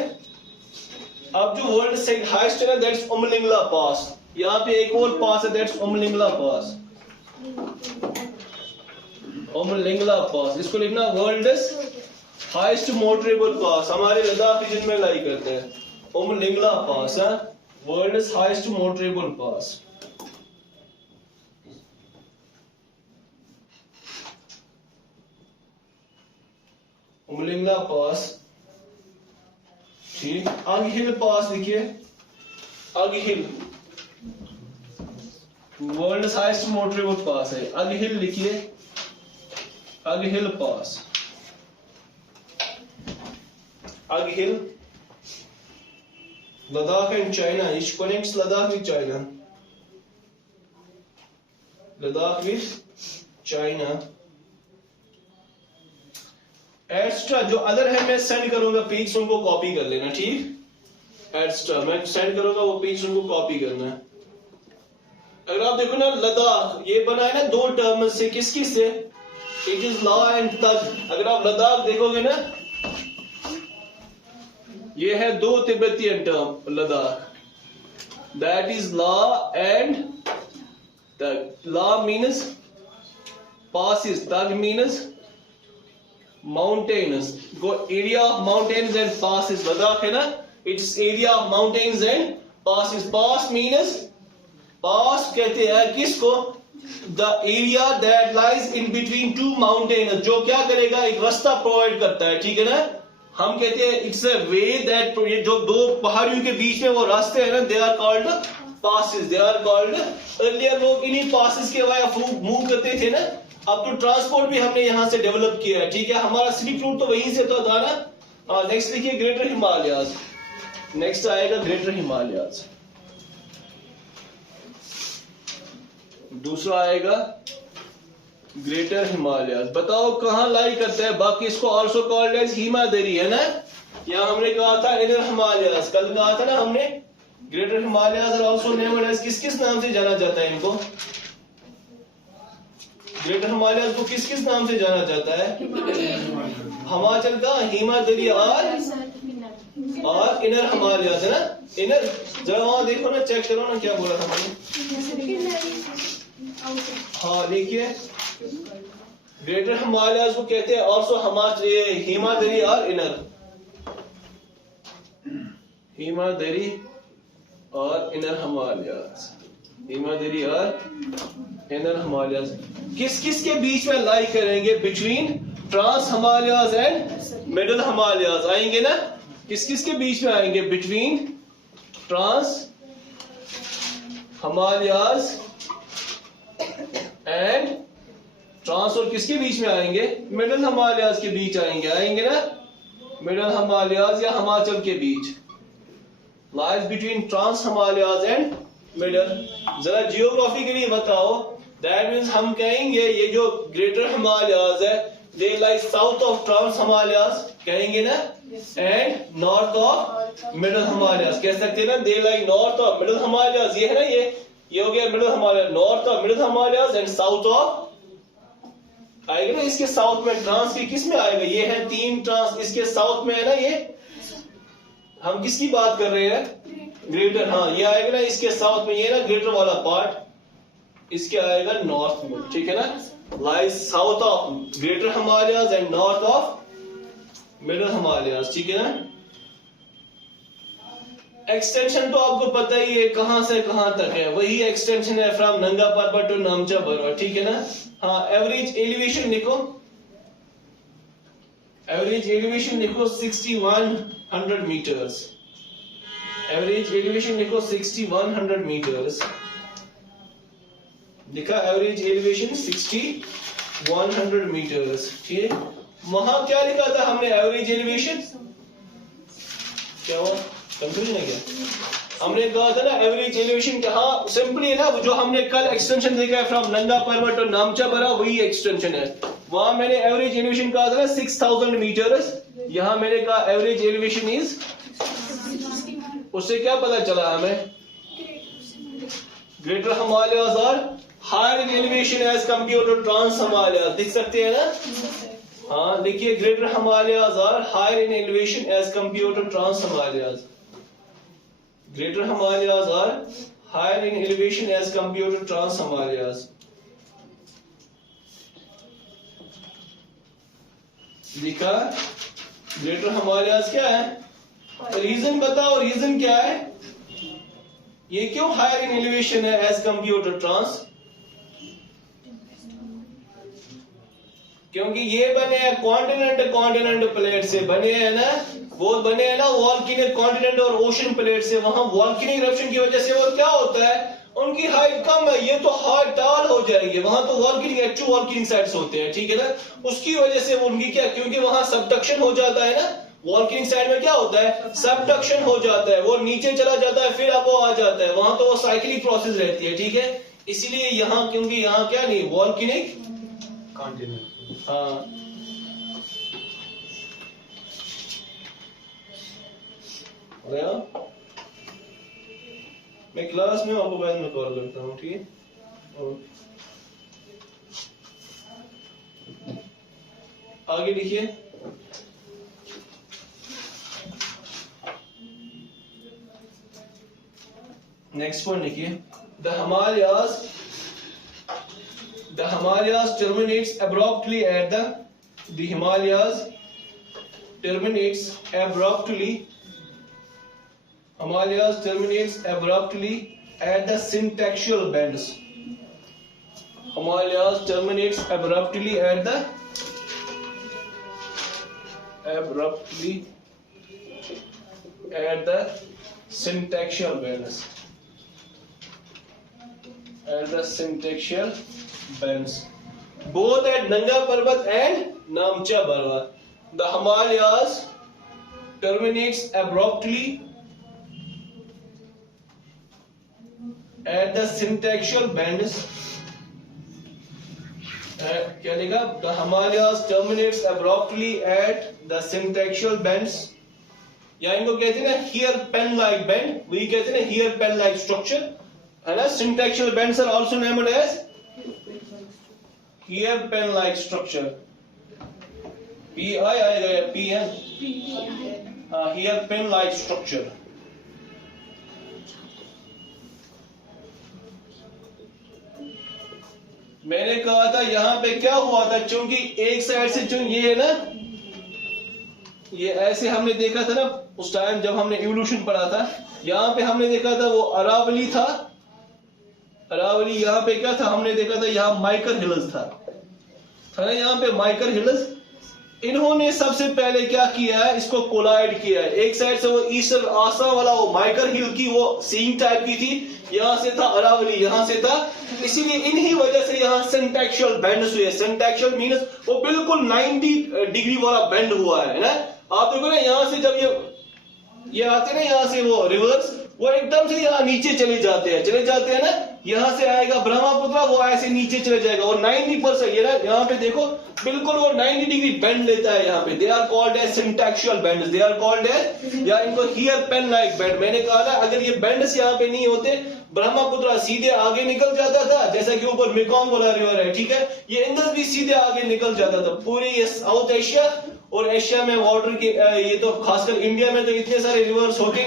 अब जो वर्ल्ड सेकंड हाईएस्ट है ना, दैट्स उमलिंगला पास। यहाँ पे एक और पास है, दैट्स उमलिंगला पास, उमलिंगला पास, इसको लिखना वर्ल्ड हाईएस्ट मोटरेबल पास, हमारे लद्दाख रीजन में लाई करते हैं। उमलिंगला पास है world highest motorable pass. Umlingla pass, ठीक। अगहिल पास लिखिए, Aghil world highest motorable pass है, अगहिल लिखिए, Aghil pass, Aghil, Ladakh and China, it connects Ladakh with China, Ladakh with China. Extra जो अदर है मैं सेंड करूंगा, पिक्स उनको कॉपी कर लेना, ठीक। एक्स्ट्रा मैं सेंड करूंगा, वो पिक्स उनको कॉपी करना है। अगर आप देखो ना, लद्दाख ये बना है ना दो टर्म से, किस किस से, इट इज ला एंड तग। अगर आप लद्दाख देखोगे ना, ये है दो Tibetan term Ladakh, that is la and tag. La means passes, tag means mountains, go area of mountains and passes। Ladakh है ना, it's area of mountains and passes। pass means, pass कहते हैं किसको, the area that lies in between two mountains, जो क्या करेगा, एक रास्ता प्रोवाइड करता है, ठीक है ना। हम कहते हैं इट्स अ वे दैट, ये जो दो पहाड़ियों के बीच में वो रास्ते हैं ना, they are called passes, they are called. Earlier लोग इन्हीं पासेस के वाया मूव करते थे ना। अब तो ट्रांसपोर्ट भी हमने यहाँ से डेवलप किया है, ठीक है। हमारा सिल्क रूट तो वहीं से तो था ना। नेक्स्ट लिखिए ग्रेटर हिमालयाज, नेक्स्ट आएगा ग्रेटर हिमालयाज। दूसरा आएगा ग्रेटर हिमालयाज। बताओ कहां लाई करता है, बाकी इसको ऑल्सो कॉल्ड एज हिमादरी है ना। यहाँ हमने कहा था इनर हिमालयाज, कल कहा था ना हमने ग्रेटर हिमालयाज और ऑल्सो नेम्ड एज, किस किस नाम से जाना जाता है इनको, ग्रेटर हिमालयाज को किस किस नाम से जाना जाता है, हिमाचल का हिमादरी और इनर हिमालयाज है ना। इनर, जरा वहां देखो ना, चेक करो ना क्या बोला था मैंने। हाँ लिखिए ग्रेटर हिमालयाज को कहते हैं ऑल्सो हिमादरी और इनर हिमादरी और इनर हिमालयाज हिमादरी और इनर हिमालयाज किस किस के बीच में लाई करेंगे between trans Himalayas and middle Himalayas आएंगे ना किस किस के बीच में आएंगे between trans Himalayas and trans और किसके बीच में आएंगे मिडल हिमालयाज के बीच आएंगे ना मिडल हिमालयाज या हिमाचल के बीच lies between trans Himalayas and middle जरा जियोग्राफी के लिए बताओ दैट मींस हम कहेंगे ये जो ग्रेटर हिमालयाज है दे लाई साउथ ऑफ ट्रांस हिमालयाज कहेंगे ना and north of middle Himalayas कह सकते हैं ना दे लाई नॉर्थ ऑफ मिडल हिमालयाज ये है ना ये हो गया middle Himalaya north of middle Himalayas and south of आएगा ना इसके साउथ में ट्रांस के किस में आएगा ये है 3 ट्रांस इसके साउथ में है ना ये हम किसकी बात कर रहे हैं ग्रेटर हाँ ये आएगा ना इसके साउथ में ये ना ग्रेटर वाला पार्ट इसके आएगा नॉर्थ में ठीक है ना lies south of greater Himalayas and north of middle Himalayas ठीक है ना एक्सटेंशन तो आपको पता ही है कहां से कहां तक है वही एक्सटेंशन है फ्रॉम नंगा पर्वत टू नामचा पर्वत ठीक है ना हाँ एवरेज एलिवेशन लिखो एवरेज एलिवेशन लिखो 6100 मीटर्स एवरेज एलिवेशन लिखो 6100 मीटर्स लिखा एवरेज एलिवेशन 6100 मीटर्स ठीक है वहां क्या लिखा था हमने एवरेज एलिवेशन क्या हुआ कंफ्यूजन है क्या हमने कहा था ना एवरेज एलिवेशन क्या हाँ सिंपली है ना जो हमने कल एक्सटेंशन देखा है फ्रॉम नंगा पर्वत और नामचा बरा वही एक्सटेंशन है वहां मैंने एवरेज एलिवेशन कहा था ना 6000 मीटर्स यहां मैंने कहा एवरेज एलिवेशन इज उससे क्या पता चला हमें ग्रेटर हिमालयाज और higher in elevation as compare to trans Himalayas दिख सकते हैं ना हाँ देखिए ग्रेटर हिमालयाज और higher in elevation as compare to trans Himalayas Greater Himalayas are higher in elevation as compared to Trans Himalayas. लिखा Greater Himalayas क्या है? रीजन बताओ रीजन क्या है? ये क्यों higher in elevation है as compared to Trans? क्योंकि ये बने हैं कॉन्टिनेंट प्लेट से बने हैं ना वो बने हैं ना वॉल्केनिक कॉन्टिनेंट और ओशन प्लेट से वहां वॉल्केनिक इरप्शन की वजह से वो क्या होता है उनकी हाइट कम है ये तो हाइट टाल हो जाएगी वहां तो वॉल्केनिक एक्टिव वॉल्केनिक साइट्स होते हैं ठीक है ना उसकी वजह से उनकी क्या क्योंकि वहां सबडक्शन हो जाता है ना वॉल्केनिक साइड में क्या होता है सबडक्शन हो जाता है वो नीचे चला जाता है फिर अब वो आ जाता है वहां तो वो साइक्लिक प्रोसेस रहती है ठीक है इसलिए यहाँ क्योंकि यहाँ क्या नहीं वॉल्केनिक कॉन्टिनेंट हाँ गया मैं क्लास में आपको बाद में कॉल करता हूँ ठीक है आगे लिखिए नेक्स्ट पॉइंट लिखिए the Himalayas terminates abruptly at the Himalayas terminates abruptly at the syntactial bends. Himalayas terminates abruptly at the syntactial bends. At the syntactial bends. Both at Nanga Parbat and Namcha Barwa. The Himalayas terminates abruptly at the syntactial bends. क्या लिखा? The Himalayas terminates abruptly at the syntactial bends. या इनको कहते हैं ना hair pen like bend. वही कहते हैं ना hair pen like structure. है ना syntactial bends are also named as hair pen like structure. P I आएगा P N. Hair pen like structure. मैंने कहा था यहाँ पे क्या हुआ था, क्योंकि एक साइड से जो ये है ना, ये ऐसे हमने देखा था ना उस टाइम जब हमने इवोल्यूशन पढ़ा था, यहाँ पे हमने देखा था वो अरावली था, अरावली यहाँ पे क्या था हमने देखा था, यहाँ माइकर हिल्स था ना, यहाँ पे माइकर हिल्स। इन्होंने सबसे पहले क्या किया है, इसको कोलाइड किया है। एक साइड से वो ईस्टर्न आसाम वाला वो माइकर हिल की वो सीइंग टाइप की थी, यहां से था अरावली, यहां से था, इसीलिए इन्हीं वजह से यहां सिंटैक्सुअल बेंड्स हुए। सिंटैक्सुअल मींस वो बिल्कुल 90 डिग्री वाला बेंड हुआ है ना। आप देखो ना यहां से जब ये आते हैं ना यहां से वो रिवर्स, वो एकदम से यहाँ नीचे चले जाते हैं ना, यहाँ से आएगा ब्रह्मपुत्र, वो ऐसे नीचे चले जाएगा, और 90% ये ना यहाँ पे देखो बिल्कुल वो 90 डिग्री बेंड लेता है यहाँ पे। They are called as syntaxial bends, they are called as, या इनको हियर पेन लाइक बेंड। मैंने कहा था अगर ये बेंड्स यहाँ पे नहीं होते, ब्रह्मपुत्र सीधे आगे निकल जाता था, जैसा कि ऊपर मेकॉन्ग वाला रिवर है, ठीक है, ये इंदस भी सीधे आगे निकल जाता था। पूरे ये साउथ एशिया और एशिया में वाटर के, ये तो खासकर इंडिया में तो इतने सारे रिवर्स होते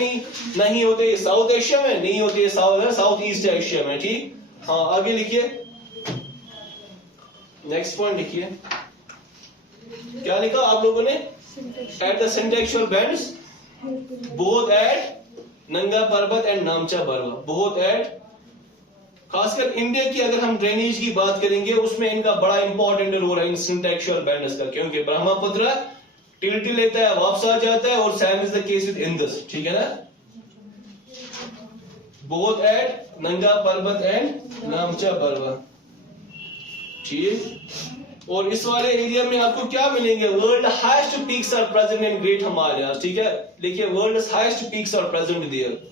नहीं होते, साउथ एशिया में नहीं होते, साउथ ईस्ट एशिया में, ठीक। हाँ आगे लिखिए, नेक्स्ट पॉइंट लिखिए, क्या लिखा आप लोगों ने, at the syntaxial bends both at Nanga Parbat and नामचा पर्वत, बोथ एट, खासकर इंडिया की अगर हम ड्रेनेज की बात करेंगे उसमें इनका बड़ा इंपॉर्टेंट रोल है इन सिंटैक्सुअल बेंड्स का, क्योंकि ब्रह्मपुत्र टिल्टी लेता है वापस आ जाता है, और same is the case with Indus, ठीक है ना। Both at Nanga Parbat and नामचा पर्वत, ठीक। और इस वाले एरिया में आपको क्या मिलेंगे, world highest peaks are present in great Himalayas, ठीक है, देखिए world highest peaks are present there,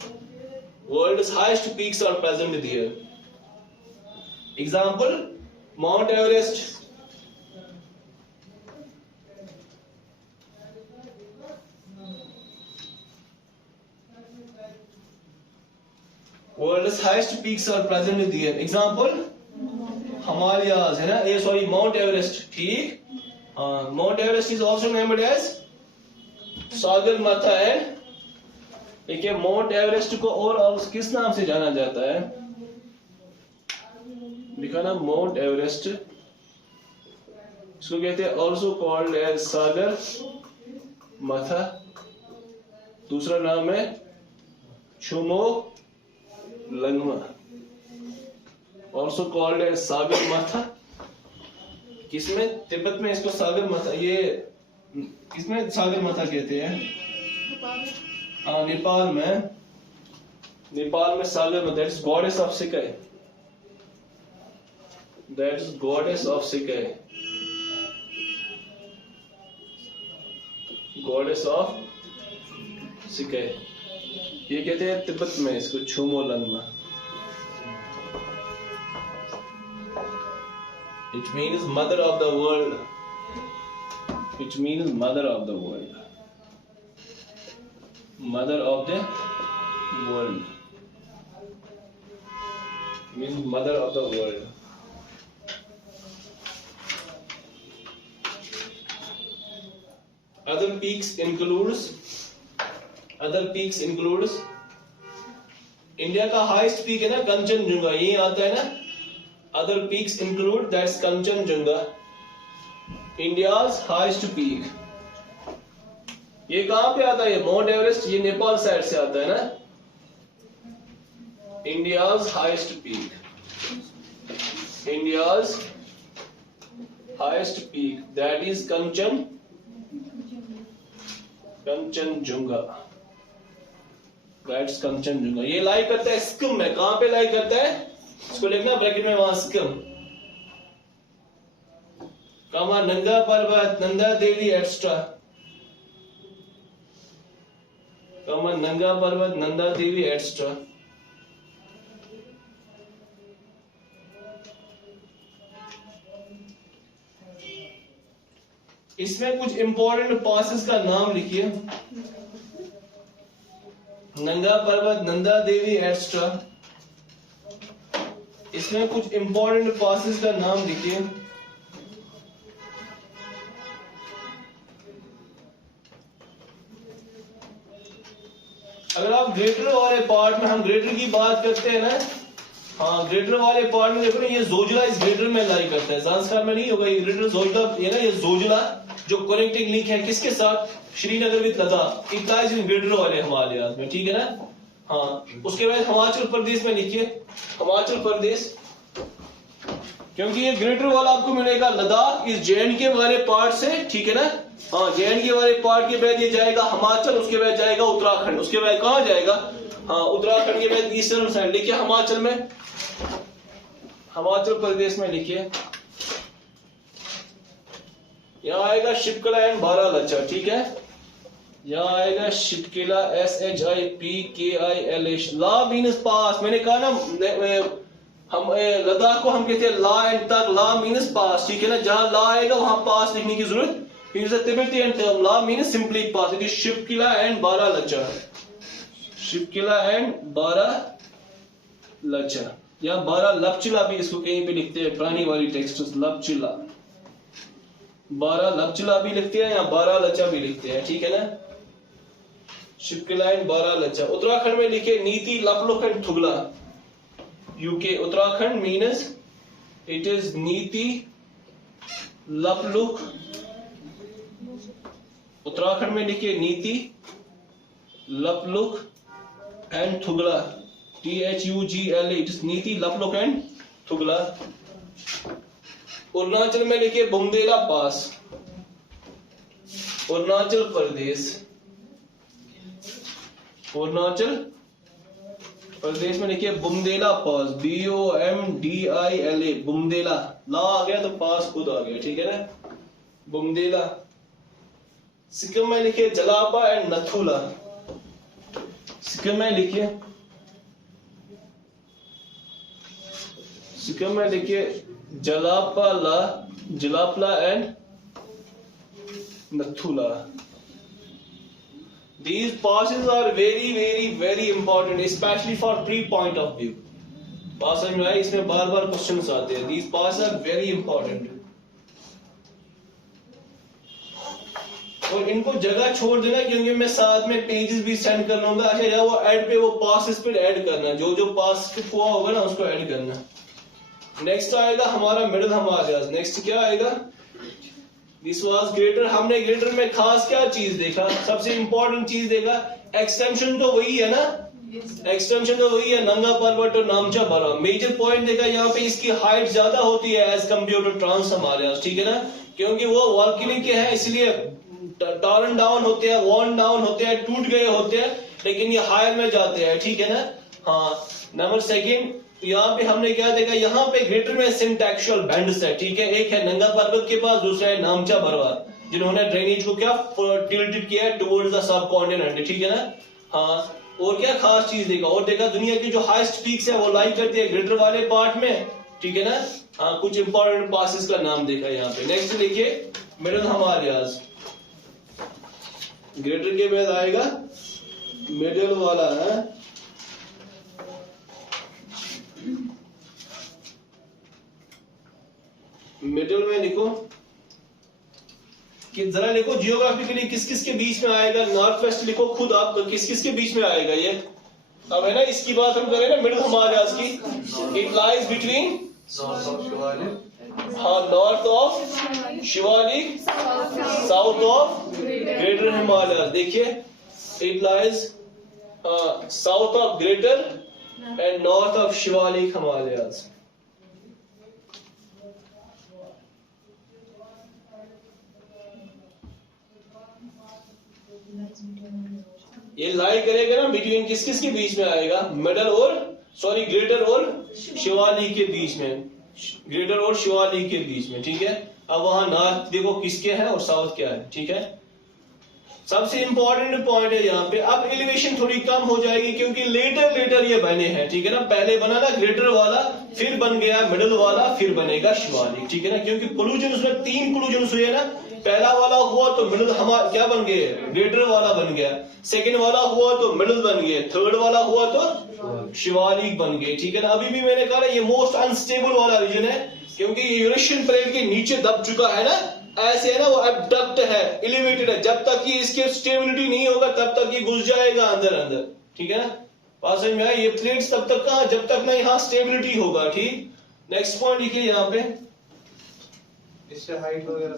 world highest peaks are present there. Example Mount Everest, world's highest peaks are present there. Example Himalayas है ना, ये सॉरी माउंट एवरेस्ट, ठीक। Mount Everest is also named as Sagarmatha and, देखिए mount Everest को और किस नाम से जाना जाता है, लिखा ना माउंट एवरेस्ट, इसको कहते हैं ऑल्सो कॉल्ड एज सागर माथा, दूसरा नाम है छुमो लंगमा, ऑल्सो कॉल्ड एज सागर माथा। किसमें, तिब्बत में इसको सागर माथा, ये किसमें सागर माथा कहते हैं, नेपाल में, नेपाल में सागर माथा, दैट इज गॉडेस ऑफ सिकाई, that is goddess of Sikai, goddess of Sikai, ये कहते हैं तिब्बत में इसको छुमोलंगमा, it means mother of the world, it means mother of the world, mother of the world, means mother of the world. Other peaks includes India का highest peak है ना कंचनजुंगा, यही आता है ना। Other peaks include, that's Kanchenjunga, India's highest peak. ये कहां पे आता है, माउंट एवरेस्ट, ये नेपाल साइड से आता है ना। India's highest peak, India's highest peak, that is Kanchenjunga, that's Kanchenjunga. ये लाई करता है सिक्किम में, कहां पे लाई करता है, इसको लिखना ब्रैकेट में, वहां सिक्किम। कामा नंगा पर्वत, नंदा देवी एक्स्ट्रा, कामा नंगा पर्वत, नंदा देवी एक्स्ट्रा। इसमें कुछ इंपॉर्टेंट पासेस का नाम लिखिए, नंगा पर्वत, नंदा देवी एक्स्ट्रा। इसमें कुछ इंपॉर्टेंट पासेस का नाम लिखिए। अगर आप ग्रेटर वाले पार्ट में, हम ग्रेटर की बात करते हैं ना, हाँ ग्रेटर वाले पार्ट में देखो ना, ये जोजिला इस ग्रेटर में लाई करता है, ज़ांस्कार में नहीं होगा ये ग्रेटर जोजिला, ये ना ये जोजिला जो कनेक्टिंग लिंक है किसके साथ, Srinagar with Ladakh, it lies in greater वाले हिमालयाज में, ठीक है ना। हाँ उसके बाद हिमाचल प्रदेश में लिखिए, हिमाचल प्रदेश, क्योंकि ये ग्रेटर वाला आपको मिलेगा लद्दाख इस जे.एंड.के वाले पार्ट से, ठीक है ना। हाँ जे.एंड.के वाले पार्ट के बाद ये जाएगा हिमाचल, उसके बाद जाएगा उत्तराखंड, उसके बाद कहाँ जाएगा, हाँ उत्तराखंड के बाद ईस्टर्न साइड लिखिए, हिमाचल में, हिमाचल प्रदेश में लिखिए, यहाँ आएगा शिपकला एंड बारालाचा, ठीक है। यहाँ आएगा शिपकिला SHIPKILA, ला मीन्स पास, मैंने कहा ना हम लद्दाख को हम कहते हैं ला एंड तक, ला मीन्स पास, ठीक है ना। जहां ला आएगा वहां पास लिखने की जरूरत, Tibetan term la means simply pass, it is Shipkila and Baralacha, Shipkila and Baralacha, या बारालपचिला भी इसको कहीं पे लिखते हैं, पुरानी वाली टेक्स्ट लपचिला, बारालपचिला भी लिखते हैं या बारालाचा भी लिखते हैं, ठीक है ना। शिपकिला एंड बारालाचा। उत्तराखंड में लिखे Niti, Lipulekh and Thugla, UK Uttarakhand means it is Niti, Lipulekh, Uttarakhand में लिखिए Niti, Lipulekh and Thugla, THUGLA, it is Niti, Lipulekh and थुगला। Arunachal में लिखिए बुमदेला पास, अरुणाचल प्रदेश, अरुणाचल प्रदेश में लिखिए बुमदेला पास, BOMDILA, बुमदेला, ला आ गया तो पास खुद आ गया, ठीक है ना, बुमदेला। सिक्किम में लिखिए जलापा एंड नथुला, सिक्किम में लिखिए, सिक्किम में लिखिए Jelepla, Jelepla and Nathula. These passes are very important, especially for pre-point of view. बात समझ में आई, इसमें बार बार क्वेश्चंस आते हैं। These passes are very important. और इनको जगह छोड़ देना, क्योंकि मैं साथ में पेजेस भी सेंड कर लूंगा। अच्छा या वो ऐड पे वो पासेस पे ऐड करना, जो जो पास हुआ होगा ना उसको ऐड करना। नेक्स्ट आएगा हमारा मिडिल हिमालयाज। नेक्स्ट क्या आएगा, दिस वाज ग्रेटर। हमने ग्रेटर में खास क्या चीज देखा, सबसे इंपॉर्टेंट चीज देखा, एक्सटेंशन तो वही है ना, एक्सटेंशन तो वही है, नंगा पर्वत और नामचा बरा। मेजर पॉइंट देखा यहाँ पे, इसकी हाइट ज्यादा होती है as compare to trans Himalayas, ठीक है ना, क्योंकि वो वॉल्केनिक के हैं, इसलिए टॉरन डाउन होते हैं, वॉर्न डाउन होते हैं, टूट गए होते हैं, लेकिन ये हायर में जाते हैं, ठीक है ना। हाँ नंबर सेकंड, यहाँ पे हमने क्या देखा, यहाँ पे ग्रेटर में सिंटैक्चुअल बैंड्स है, ठीक है। एक है नंगा पर्वत के पास, दूसरा है नामचा बरवा, जिन्होंने ड्रेनेज को क्या टिल्टेड किया है टुवर्ड्स द सब कॉन्टिनेंट, ठीक है ना। हाँ और क्या खास चीज देखा, और देखा दुनिया की जो हाईएस्ट पीक्स है वो लाई करती है ग्रेटर वाले पार्ट में, ठीक है ना। हाँ कुछ इंपॉर्टेंट पासेस का नाम देखा यहाँ पे। नेक्स्ट देखिए मिडिल हिमालयाज, ग्रेटर के बाद आएगा मिडिल वाला है। मिडिल में लिखो कि जरा लिखो जियोग्राफिकली किस किस के बीच में आएगा, नॉर्थ वेस्ट लिखो खुद आप, किस किस के बीच में आएगा ये। अब है ना इसकी बात हम करें ना मिडिल हिमालयाज की, इट लाइज बिटवीन, हाँ north of Shivalik, south of greater Himalayas. देखिए it lies south of greater and north of Shivalik Himalayas. ये लाई करेगा ना बिटवीन, किस किस के बीच में आएगा, मिडल और सॉरी ग्रेटर और शिवालिक के बीच में, ग्रेटर और शिवालिक के बीच में, ठीक है। अब वहां नॉर्थ देखो किसके है और साउथ क्या है, ठीक है। सबसे इंपॉर्टेंट पॉइंट है यहाँ पे, अब एलिवेशन थोड़ी कम हो जाएगी क्योंकि लेटर ये बने हैं, ठीक है ना। पहले बना ना ग्रेटर वाला, फिर बन गया मिडिल वाला, फिर बनेगा शिवालिक, ठीक है ना। क्योंकि कोलूजन उसमें 3 कोलूजन हुए ना, पहला वाला हुआ तो मिडिल हमारा क्या बन गया, ग्रेटर वाला बन गया, सेकंड वाला हुआ तो मिडिल बन गया, थर्ड वाला हुआ तो शिवालिक बन गए, ठीक है ना। अभी भी मैंने कहा ये मोस्ट अनस्टेबल वाला रीजन है, क्योंकि यूरेशियन प्लेट के नीचे दब चुका है ना, ऐसे है ना, वो एबडक्ट है, एलिवेटेड है, जब तक कि इसके स्टेबिलिटी नहीं होगा तब तक ये घुस जाएगा अंदर अंदर, ठीक है ना। बात समझ में आया? ये प्लेट्स तब तक कहाँ, जब तक ना यहाँ स्टेबिलिटी होगा, ठीक। नेक्स्ट पॉइंट लिखिए यहाँ पे, इससे हाइट वगैरह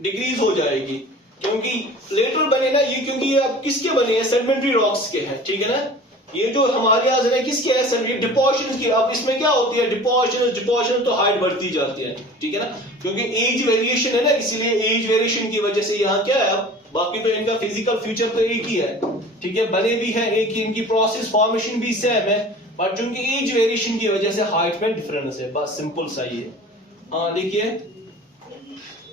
डिक्रीज हो जाएगी, क्योंकि लेटर बने ना ये, क्योंकि ये अब किसके बने हैं, सेडिमेंट्री रॉक्स के हैं, ठीक है ना। ये जो हमारे यहाँ है किसके है, डिपोजिशन की। अब इसमें क्या होती है, डिपोजिशन तो हाइट बढ़ती जाती है, ठीक है ना, क्योंकि एज वेरिएशन है ना, इसीलिए एज वेरिएशन की वजह से यहाँ क्या है। अब बाकी तो इनका फिजिकल फ्यूचर तो एक ही है, ठीक है, बने भी है एक ही, इनकी प्रोसेस फॉर्मेशन भी सेम है, बट चूंकि एज वेरिएशन की वजह से हाइट में डिफरेंस है, बस सिंपल सा ही है। हाँ देखिए,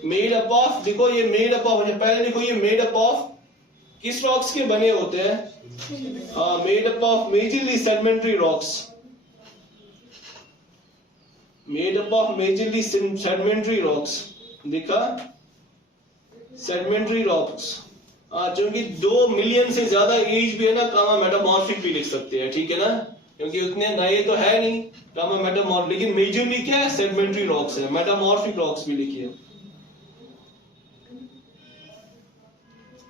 मेड अप ऑफ, देखो ये मेड अप ऑफ, पहले देखो ये मेड अप ऑफ किस रॉक्स के बने होते हैं, made up of majorly sedimentary rocks, made up of majorly sedimentary rocks, देखा, सेडिमेंट्री रॉक्स। क्योंकि 2 मिलियन से ज्यादा एज भी है ना, कामा मेटामॉर्फिक भी लिख सकते हैं, ठीक है ना, क्योंकि उतने नए तो है नहीं कामा मेटामॉर्फिक, लेकिन मेजरली क्या है, सेडिमेंट्री रॉक्स है, मेटामॉर्फिक रॉक्स भी लिखिए,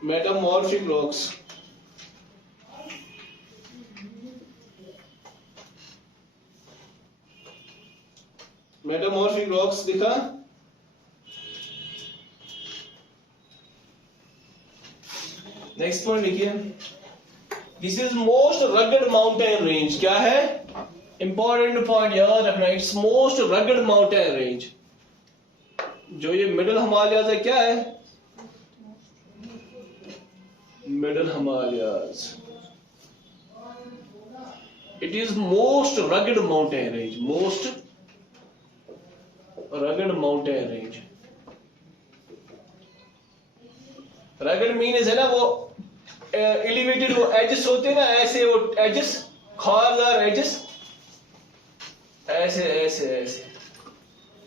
मेटामॉर्फिक रॉक्स। मेटामॉर्फिक रॉक्स दिखा। नेक्स्ट पॉइंट लिखिए, this is most rugged mountain range. क्या है, इंपॉर्टेंट पॉइंट याद रखना, it's most rugged mountain range. जो ये मिडिल हिमालयाज है, क्या है, middle Himalayas, it is most rugged mountain range, most rugged mountain range. Rugged mean है ना वो एलिवेटेड, वो एजेस होते हैं ना ऐसे, वो एजेस खारदार एजेस, ऐसे ऐसे ऐसे,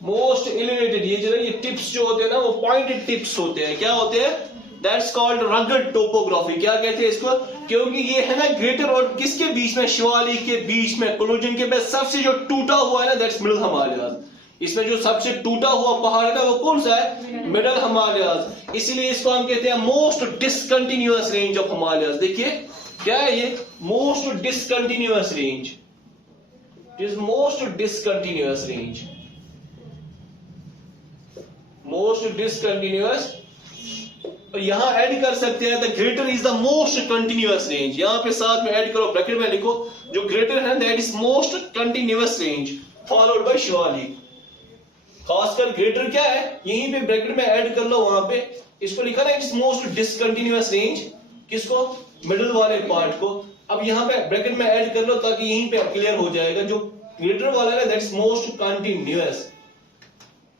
मोस्ट एलिवेटेड। ये जो है ये टिप्स जो होते हैं ना, वो पॉइंटेड टिप्स होते हैं, क्या होते हैं, दैट्स कॉल्ड रगड टोपोग्राफी। क्या कहते हैं इसको, क्योंकि ये है ना ग्रेटर और किसके बीच में, शिवालिक के बीच में, कोलोजन के बीच सबसे जो टूटा हुआ है ना, दैट्स मिडिल हिमालयाज। इसमें जो सबसे टूटा हुआ पहाड़ है ना, वो कौन सा है, मिडिल हिमालयाज। इसीलिए इसको हम कहते हैं most discontinuous range of Himalayas. देखिए क्या है ये, most discontinuous range, it is most discontinuous range, most discontinuous. और यहां ऐड कर सकते हैं, the greater is the most continuous range. यहां पे साथ में ऐड करो, ब्रैकेट में लिखो, जो ग्रेटर है that is most continuous range followed by Shivalik. खासकर ग्रेटर क्या है, यहीं पे ब्रैकेट में ऐड कर लो, वहां पे इसको लिखा ना, इट्स मोस्ट डिसकंटिन्यूअस रेंज, किसको, मिडिल वाले पार्ट को। अब यहां पे ब्रैकेट में ऐड कर लो ताकि यहीं पे क्लियर हो जाएगा, जो ग्रेटर वाला है दैट्स मोस्ट कंटिन्यूअस।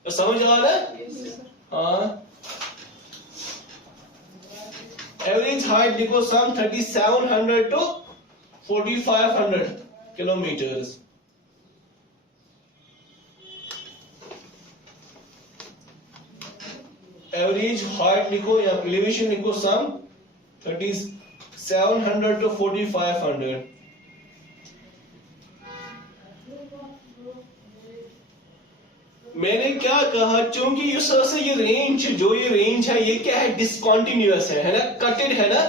तो समझ आ रहा है? हाँ, एवरेज हाइट देखो, सम 3700 to 4500 किलोमीटर्स। एवरेज हाइट लिखो या एलिवेशन लिखो, सम 3700 to 4500। मैंने क्या कहा, क्योंकि इस तरह से ये रेंज, जो ये रेंज है, ये क्या है, डिसकंटिन्यूअस है ना, कटेड है ना,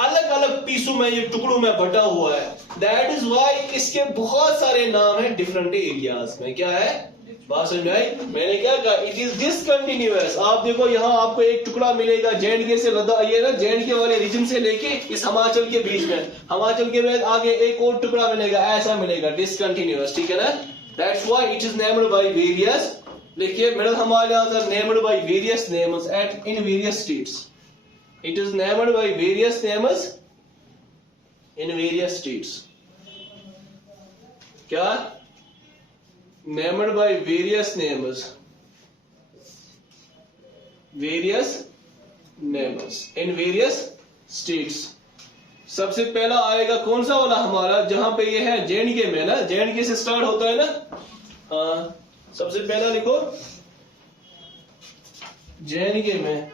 अलग अलग पीसों में, ये टुकड़ों में बटा हुआ है। दैट इज वाई इसके बहुत सारे नाम है डिफरेंट एरियाज में। क्या है, बात समझ आई? मैंने क्या कहा, इट इज डिसकंटिन्यूअस। आप देखो यहाँ आपको एक टुकड़ा मिलेगा J&K से लद्दाख, ये ना J&K वाले रीजन से लेके इस हिमाचल के बीच में, हिमाचल के बाद आगे एक और टुकड़ा मिलेगा, ऐसा मिलेगा, डिसकंटिन्यूअस, ठीक है ना। That's why it is named by various. देखिए, middle Himalayas are named by various names at in various states. It is named by various names in various states. क्या, named by various names, various names in various states। सबसे पहला आएगा कौन सा वाला हमारा, जहां पे ये है J&K में ना, J&K से स्टार्ट होता है ना। सबसे पहला लिखो J&K में।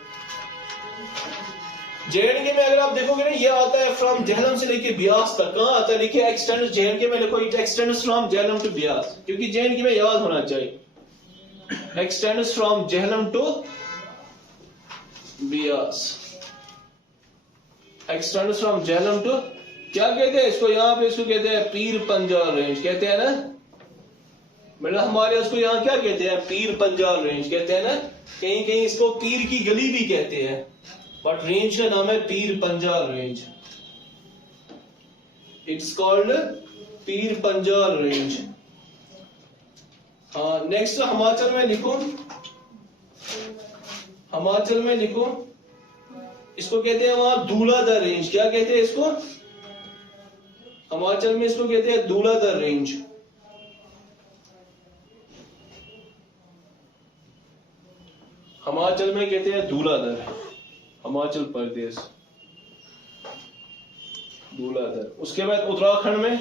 J&K में अगर आप देखोगे ना, ये आता है फ्रॉम झेलम से लेके ब्यास तक। कहां आता है, लिखिए एक्सटेंड J&K में लिखो, it extends from Jhelum to Beas, क्योंकि J&K में याद होना चाहिए, extends from Jhelum to Beas, extends from Jhelum to क्या कहते हैं इसको, यहाँ पे इसको कहते हैं पीर पंजाल रेंज कहते हैं ना, मतलब हमारे उसको यहाँ क्या कहते हैं, पीर पंजाल रेंज कहते हैं ना, कहीं कहीं इसको पीर की गली भी कहते हैं, बट रेंज का नाम है पीर Panjal range. It's called Pir Panjal range. हाँ, नेक्स्ट हिमाचल में लिखो, हिमाचल में लिखो, इसको कहते हैं वहां धूलाधर रेंज। क्या कहते हैं इसको, हिमाचल में इसको कहते हैं धूलाधर रेंज। हिमाचल में कहते हैं धूलाधर, हिमाचल प्रदेश धूलाधर। उसके बाद उत्तराखंड में,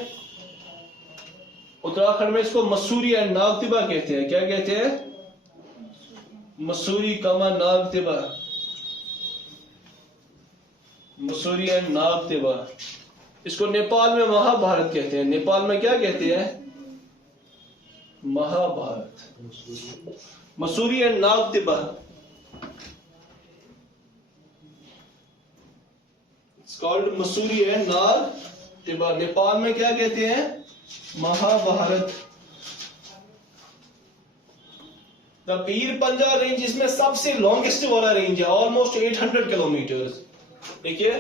उत्तराखंड में इसको मसूरी एंड नागतिबा कहते हैं। क्या कहते हैं, मसूरी कमा नागतिबा, मसूरी एंड नागतिबा। इसको नेपाल में महाभारत कहते हैं। नेपाल में क्या कहते हैं, Mahabharat. Mussoorie and Nagtibba, it's called Mussoorie and Nagtibba. Nepal में क्या कहते हैं, महाभारत। द पीर पंजाल रेंज इसमें सबसे लॉन्गेस्ट वाला रेंज है, ऑलमोस्ट 800 किलोमीटर। देखिए,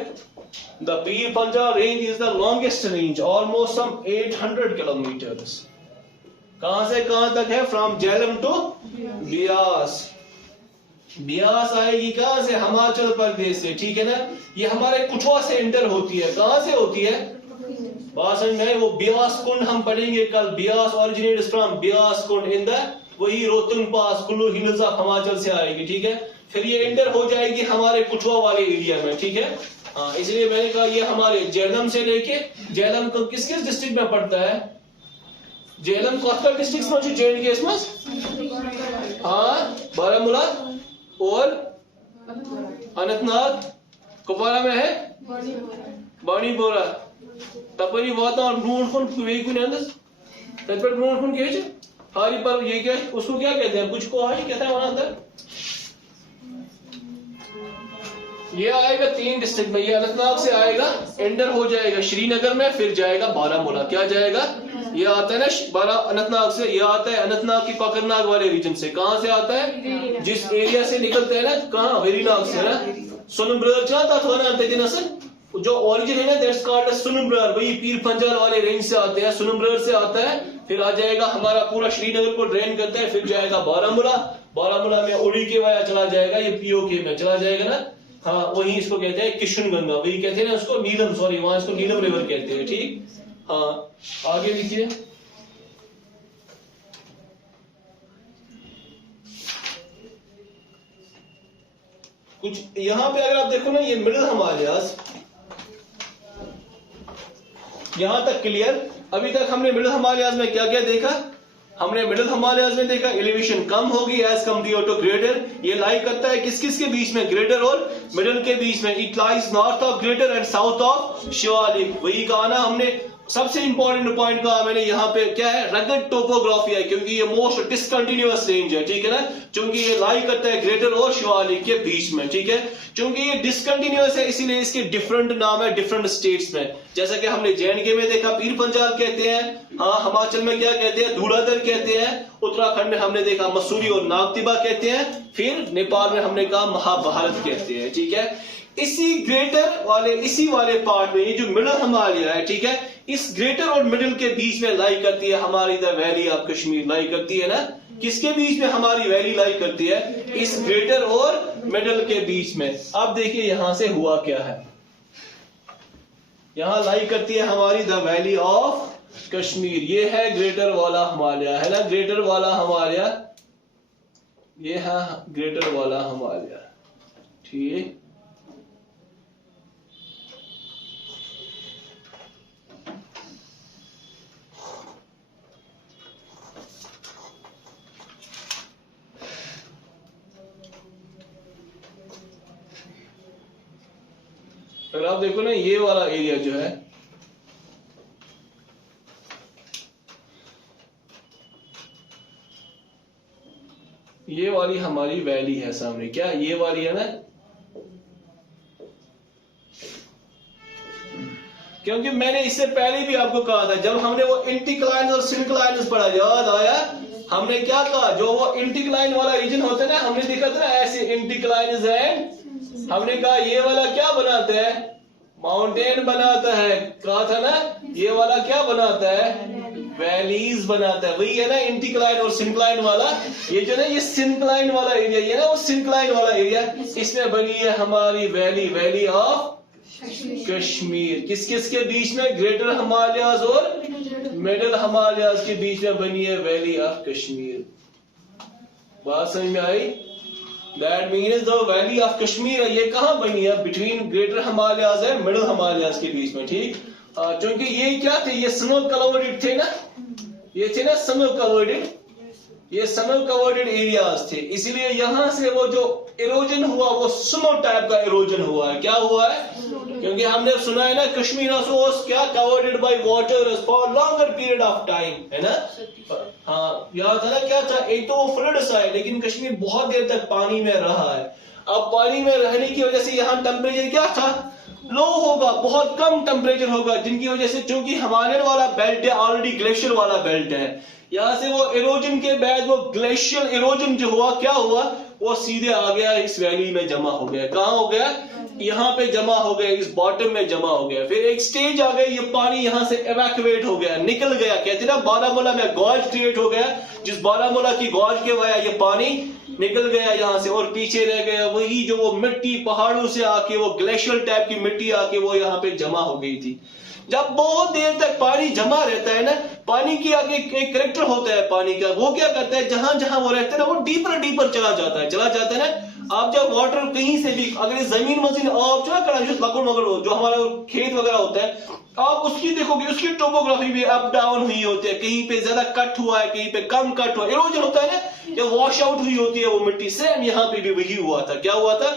the Pir Panjal range is the longest range, almost some 800 kilometres. कहां से कहां तक है, फ्रॉम झेलम टू बियास। बियास आएगी कहां से, हिमाचल प्रदेश से, ठीक है ना। ये हमारे कुछवा से एंटर होती है। कहां से होती है, बात समझ में, वो ब्यास कुंड हम पढ़ेंगे कल। Beas originates from Beas Kund in the वही रोहतंग पास, कुल्लू हिल्स ऑफ हिमाचल से आएगी, ठीक है। फिर ये एंटर हो जाएगी हमारे कुछवा वाले एरिया में, ठीक है। हाँ, इसलिए मैंने कहा ये हमारे झेलम से लेके, झेलम को किस किस डिस्ट्रिक्ट में पड़ता है, झेलम कोस्टल डिस्ट्रिक्ट में, जेएंडके इसमें, हाँ, बारामूला और अनंतनाग, कुपवारा में है बाणीपोरा, तपरी वातावरण ब्रूंड वे कुन अंदर तपरी ब्रूंड के हारी पर ये क्या, उसको क्या कहते हैं, कुछ को हारी कहता है वहां अंदर। ये आएगा 3 डिस्ट्रिक्ट में, ये अनंतनाग से आएगा, एंटर हो जाएगा श्रीनगर में, फिर जाएगा बारामूला। क्या जाएगा, ये आता है ना बारा अनंतनाग से, ये आता है अनंतनाग की पकरनाग वाले रीजन से। कहां से आता है, जिस एरिया से निकलते हैं ना, कहां, वेरीनाग से ना, सोनमब्रर चाहता था ना अंत जो ओरिजिन है ना, दैट्स कॉल्ड सुनमब्रर, वही पीर पंजाल वाले रेंज से आते हैं, सुनमब्रर से आता है, फिर आ जाएगा हमारा पूरा श्रीनगर को ड्रेन करता है, फिर जाएगा बारामूला, बारामूला में उड़ी के वाया चला जाएगा, ये पीओके में चला जाएगा ना। हाँ, वही इसको कहते हैं किशनगंगा, वही कहते हैं ना उसको नीलम, सॉरी वहां इसको नीलम रिवर कहते हैं, ठीक। हाँ, आगे लिखिए, कुछ यहां पे अगर आप देखो ना, ये मिडिल हिमालयाज, यहां तक क्लियर। अभी तक हमने मिडिल हिमालयाज में क्या क्या देखा, हमने मिडिल हिमालयाज में देखा एलिवेशन कम होगी एज कम्पेयर टू ग्रेटर। ये लाई करता है किस किस के बीच में, ग्रेटर और मिडिल के बीच में। It lies north of greater and south of Shivalik. वही कहा ना हमने, सबसे इंपॉर्टेंट पॉइंट कहा मैंने, यहाँ पे क्या है, रगड टोपोग्राफी है, क्योंकि ये मोस्ट डिसकंटिन्यूअस रेंज है, ठीक है ना, क्योंकि ये लाई करता है ग्रेटर और शिवालिक के बीच में, ठीक है। क्योंकि ये डिसकंटिन्यूअस है, इसीलिए इसके डिफरेंट नाम है डिफरेंट स्टेट्स में। जैसा कि हमने जेएंडके में देखा पीर पंजाल कहते हैं, हाँ, हिमाचल में क्या कहते हैं, धूलाधर कहते हैं, उत्तराखंड में हमने देखा मसूरी और नागतिबा कहते हैं, फिर नेपाल में हमने कहा महाभारत कहते हैं, ठीक है। इसी ग्रेटर वाले, इसी वाले पार्ट में, ये जो मिडिल हिमालय है, ठीक है, इस ग्रेटर और मिडिल के बीच में लाई करती है हमारी द वैली ऑफ कश्मीर, लाई करती है ना। किसके बीच में हमारी वैली लाई करती है, इस ग्रेटर और मिडिल के बीच में। अब देखिए यहां से हुआ क्या है, यहां लाई करती है हमारी द वैली ऑफ कश्मीर। ये है ग्रेटर वाला हिमालय, है ना, ग्रेटर वाला हिमालय, ये है ग्रेटर वाला हिमालय, ठीक। अगर आप देखो ना, ये वाला एरिया जो है, ये वाली हमारी वैली है सामने, क्या ये वाली है ना, क्योंकि मैंने इससे पहले भी आपको कहा था, जब हमने वो इंटीक्लाइन और सिंक्लाइन पढ़ा, याद आया हमने क्या कहा, जो वो इंटीक्लाइन वाला रीजन होता है ना, हमने देखा था ना ऐसे इंटीक्लाइन एंड हमने कहा ये वाला क्या बनाता है, माउंटेन बनाता है, कहा था ना ये वाला क्या बनाता है, वैलीज बनाता है। वही है ना इंटीक्लाइन और सिंक्लाइन वाला, ये जो ना ये सिंक्लाइन वाला एरिया, ये ना वो सिंक्लाइन वाला एरिया, इसमें बनी है हमारी वैली, वैली ऑफ कश्मीर। किस किस के बीच में, ग्रेटर हिमालयाज और मिडिल हिमालयाज के बीच में बनी है वैली ऑफ कश्मीर। बात समझ में आई? That means the valley of Kashmir ये कहाँ बनी है, बिटवीन ग्रेटर हिमालयाज है मिडिल हिमालयाज के बीच में, ठीक। क्योंकि ये क्या थे, ये स्नो कवर्ड थे ना, ये थे ना स्नो कवर्ड, ये स्नो कवर्ड एरियाज थे, इसलिए यहां से वो जो इरोजन हुआ वो स्नो टाइप का इरोजन हुआ है। क्या हुआ है, क्योंकि हमने सुना है ना कश्मीर वाज क्या covered by water for longer period of time, है ना। हाँ याद था ना क्या था, एक तो वो फ्लड सा है, लेकिन कश्मीर बहुत देर तक पानी में रहा है। अब पानी में रहने की वजह से यहाँ टेम्परेचर क्या था, लो होगा, बहुत कम टेम्परेचर होगा, जिनकी वजह से चूंकि हिमालयन वाला बेल्ट है, ऑलरेडी ग्लेशियर वाला बेल्ट है, यहाँ से वो इरोजन के बाद वो ग्लेशियल इरोजन जो हुआ, क्या हुआ, वो सीधे आ गया इस वैली में जमा हो गया। कहाँ हो गया, यहाँ पे जमा हो गया, इस बॉटम में जमा हो गया। फिर एक स्टेज आ गई, ये पानी यहाँ से एवैक्यूएट हो गया, निकल गया। कहते ना बारामूला में गॉज क्रिएट हो गया, जिस बारामूला की गॉज के वजह ये पानी निकल गया यहाँ से, और पीछे रह गया वही जो वो मिट्टी पहाड़ों से आके, वो ग्लेशियर टाइप की मिट्टी आके वो यहाँ पे जमा हो गई थी। जब बहुत देर तक पानी जमा रहता है ना, पानी की आगे एक करेक्टर होता है पानी का, वो क्या करता है, जहां जहां वो रहता है ना, वो डीपर डीपर चला जाता है ना। आप जब वाटर कहीं से भी अगर जमीन मजीन आप चला करा जो हमारा खेत वगैरह होता है, आप उसकी देखोगे, उसकी टोपोग्राफी भी अप डाउन हुई होती है, कहीं पे ज्यादा कट हुआ है, कहीं पे कम कट हुआ है, इरोजन होता है ना, या वॉश आउट हुई होती है वो मिट्टी। सेम यहाँ पे भी वही हुआ था। क्या हुआ था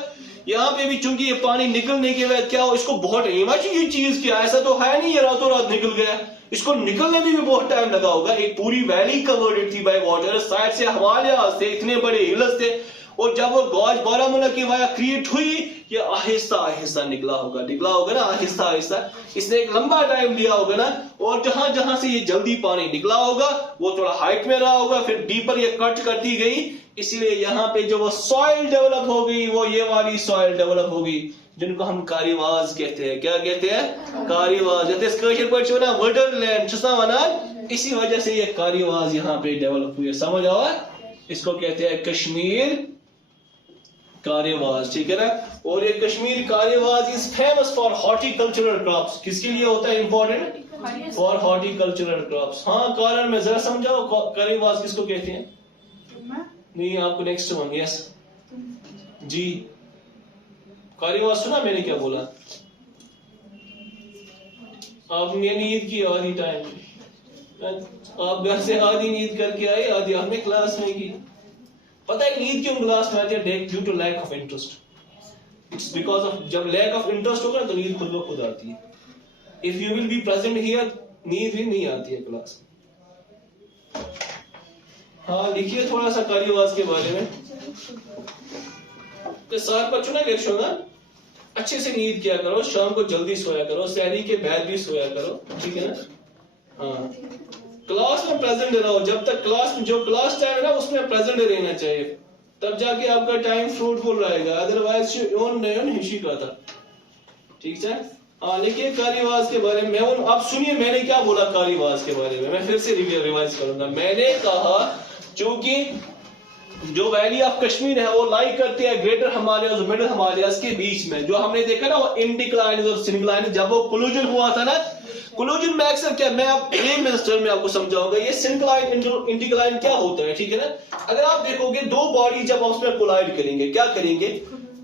यहाँ पे भी, चूंकि ये पानी निकलने के बाद क्या हो, इसको बहुत ये चीज क्या, ऐसा तो है नहीं ये रातों रात निकल गया, इसको निकलने में भी बहुत टाइम लगा होगा। एक पूरी वैली कवर्ड थी बाय वाटर, साइड से हिमालयाज थे, इतने बड़े हिल्स थे, और जब वो गॉज बारामूला की वजह क्रिएट हुई, ये आहिस्ता आहिस्ता निकला होगा ना, आहिस्ता आहिस्ता, इसने एक लंबा टाइम लिया होगा ना। और जहां जहां से ये जल्दी पानी निकला होगा वो थोड़ा हाइट में रहा होगा, फिर डीपर ये कट करती गई, इसीलिए यहाँ पे जो वो सॉइल डेवलप हो गई, वो ये वाली सॉइल डेवलप हो गई, जिनको हम कारीवाज कहते हैं। क्या कहते हैं, कारीवाज। वुडलैंड, इसी वजह से ये कारीवाज यहाँ पे डेवलप हुए। समझ आवा, इसको कहते हैं कश्मीर कारेवाज, ठीक है ना। और ये Kashmir karewas is famous for horticultural crops. किसके लिए होता है इंपॉर्टेंट, फॉर हॉर्टिकल्चरल क्रॉप्स। हाँ कारण में जरा समझाओ, कारेवाज किसको कहते हैं? नहीं आपको नेक्स्ट वन, यस जी। कारेवाज सुना मैंने क्या बोला? आपने नींद की आधी टाइम, आप घर से आधी नींद करके आए, आधी हमने क्लास में की। पता है नींद क्यों क्लास में आती है? Due to lack of interest. It's because of, जब लैक ऑफ इंटरेस्ट होगा ना तो नींद खुद ब खुद आती है। If you will be present here, नींद भी नहीं आती है क्लास में। हाँ लिखिए थोड़ा सा कारीवाज के बारे में। तो साथ बच्चों ना घर सोना, अच्छे से नींद किया करो, शाम को जल्दी सोया करो, सहरी के बाद भी सोया करो, ठीक है ना। हाँ क्लास में प्रेजेंट रहो, जब तक क्लास में जो क्लास टाइम है ना उसमें प्रेजेंट रहना चाहिए, तब जाके आपका टाइम फ्रूटफुल रहेगा, अदरवाइज हिशी का था, ठीक है। हाँ लिखिए कारीवाज के बारे में। आप सुनिए मैंने क्या बोला कारीवाज के बारे में, मैं फिर से रिवाइज करूंगा। मैंने कहा चूंकि जो वैली ऑफ कश्मीर है वो लाई करती है ग्रेटर हिमालयाज और मिडिल हिमालयाज के बीच में। जो हमने देखा ना वो इंडिक्लाइन और सिंक्लाइन, जब वो कोलिजन हुआ था ना, कोलिजन में अक्सर क्या, मैं आप मिनिस्टर में आपको समझाऊंगा ये सिंक्लाइन इंडिक्लाइन क्या होता है, ठीक है ना। अगर आप देखोगे दो बॉडी जब उसमें कोलाइड करेंगे, क्या करेंगे,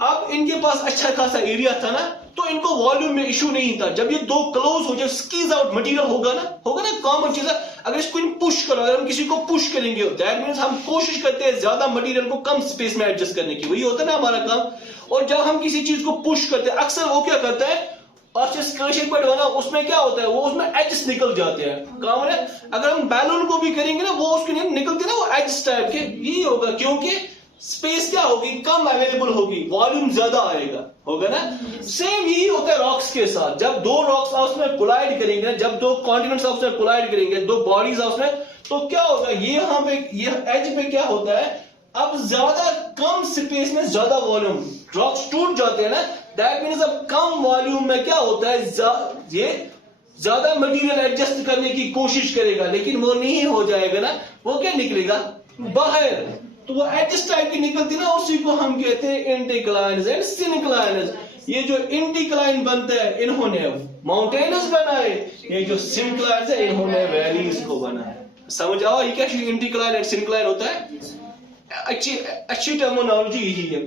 अब इनके पास अच्छा खासा एरिया था ना, तो इनको वॉल्यूम में इशू नहीं था। जब ये दो क्लोज हो जाए, स्क्वीज आउट मटेरियल होगा ना कॉमन चीज है। अगर इसको पुश करो, अगर हम किसी को पुश करेंगे, दैट मींस हम कोशिश करते हैं ज्यादा मटेरियल को कम स्पेस में एडजस्ट करने की, वही होता है ना हमारा काम। और जब हम किसी चीज को पुश करते हैं, अक्सर वो क्या करता है, बना उसमें क्या होता है, वो उसमें एजेस निकल जाते हैं। काम है अगर हम बैलून को भी करेंगे ना, वो उसके निकलते ना वो एजेस टाइप के, यही होगा क्योंकि स्पेस क्या होगी, कम अवेलेबल होगी, वॉल्यूम ज्यादा आएगा, होगा ना। सेम यही होता है रॉक्स के साथ, जब दो रॉक्स आपस में कोलाइड करेंगे, जब दो कॉन्टिनेंट्स आपस में कोलाइड करेंगे, दो बॉडीज आपस में, तो क्या होगा, ये यहाँ पे ये एज पे क्या होता है, अब ज्यादा कम स्पेस में ज्यादा वॉल्यूम, रॉक्स टूट जाते हैं ना, दैट मीन्स अब कम वॉल्यूम में क्या होता है, ये ज्यादा मटेरियल एडजस्ट करने की कोशिश करेगा, लेकिन वो नहीं हो जाएगा ना, वो क्या निकलेगा बाहर, तो वो एडजस्ट टाइप की निकलती ना, उसी को हम कहते हैं एंटीक्लाइन्स एंड सिनक्लाइन्स। ये जो एंटीक्लाइन बनता है इन्होंने माउंटेन्स बनाए, ये जो सिनक्लाइन्स है इन्होंने वैलीज को बनाया। समझ आओ ये क्या एंटीक्लाइन एंड सिनक्लाइन होता है, अच्छी टर्मिनोलॉजी यही है।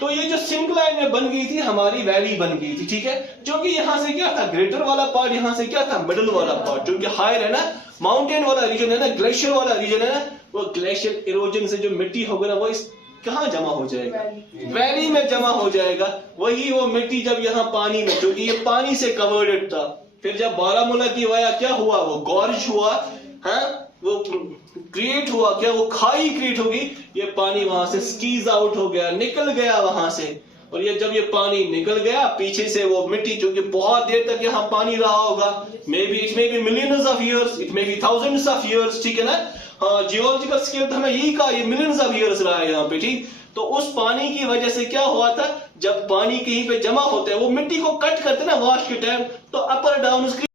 तो ये जो सिनक्लाइन में बन गई थी, हमारी वैली बन गई थी, ठीक है, क्योंकि यहां से क्या था, ग्रेटर वाला पार्ट, यहां से क्या था, मिडल वाला पार्ट, क्योंकि हायर है ना, माउंटेन वाला रीजन है ना, ग्लेशियर वाला रीजन है ना, वो ग्लेशियर इरोजन से जो मिट्टी होगा ना, वो इस कहां जमा हो जाएगा, वैली में जमा हो जाएगा। वही वो मिट्टी जब यहाँ पानी में, क्योंकि ये पानी से कवर्डेड था, फिर जब बारामूला की वाया क्या हुआ, वो गॉर्ज हुआ, हाँ वो क्रिएट हुआ, क्या वो खाई क्रिएट होगी, ये पानी वहां से स्कीज आउट हो गया, निकल गया वहां से, और ये जब ये पानी निकल गया, पीछे से वो मिट्टी, क्योंकि बहुत देर तक यहाँ पानी रहा होगा, may be it may be millions of years, it may be thousands of years, ठीक है ना, हाँ जियोलॉजिकल स्केल तो हमें यही कहा, ये मिलियंस ऑफ इयर्स रहा है यहाँ पे, ठीक। तो उस पानी की वजह से क्या हुआ था, जब पानी कहीं पे जमा होता है, वो मिट्टी को कट करते ना वॉश के टाइम, तो अपर डाउन उसकी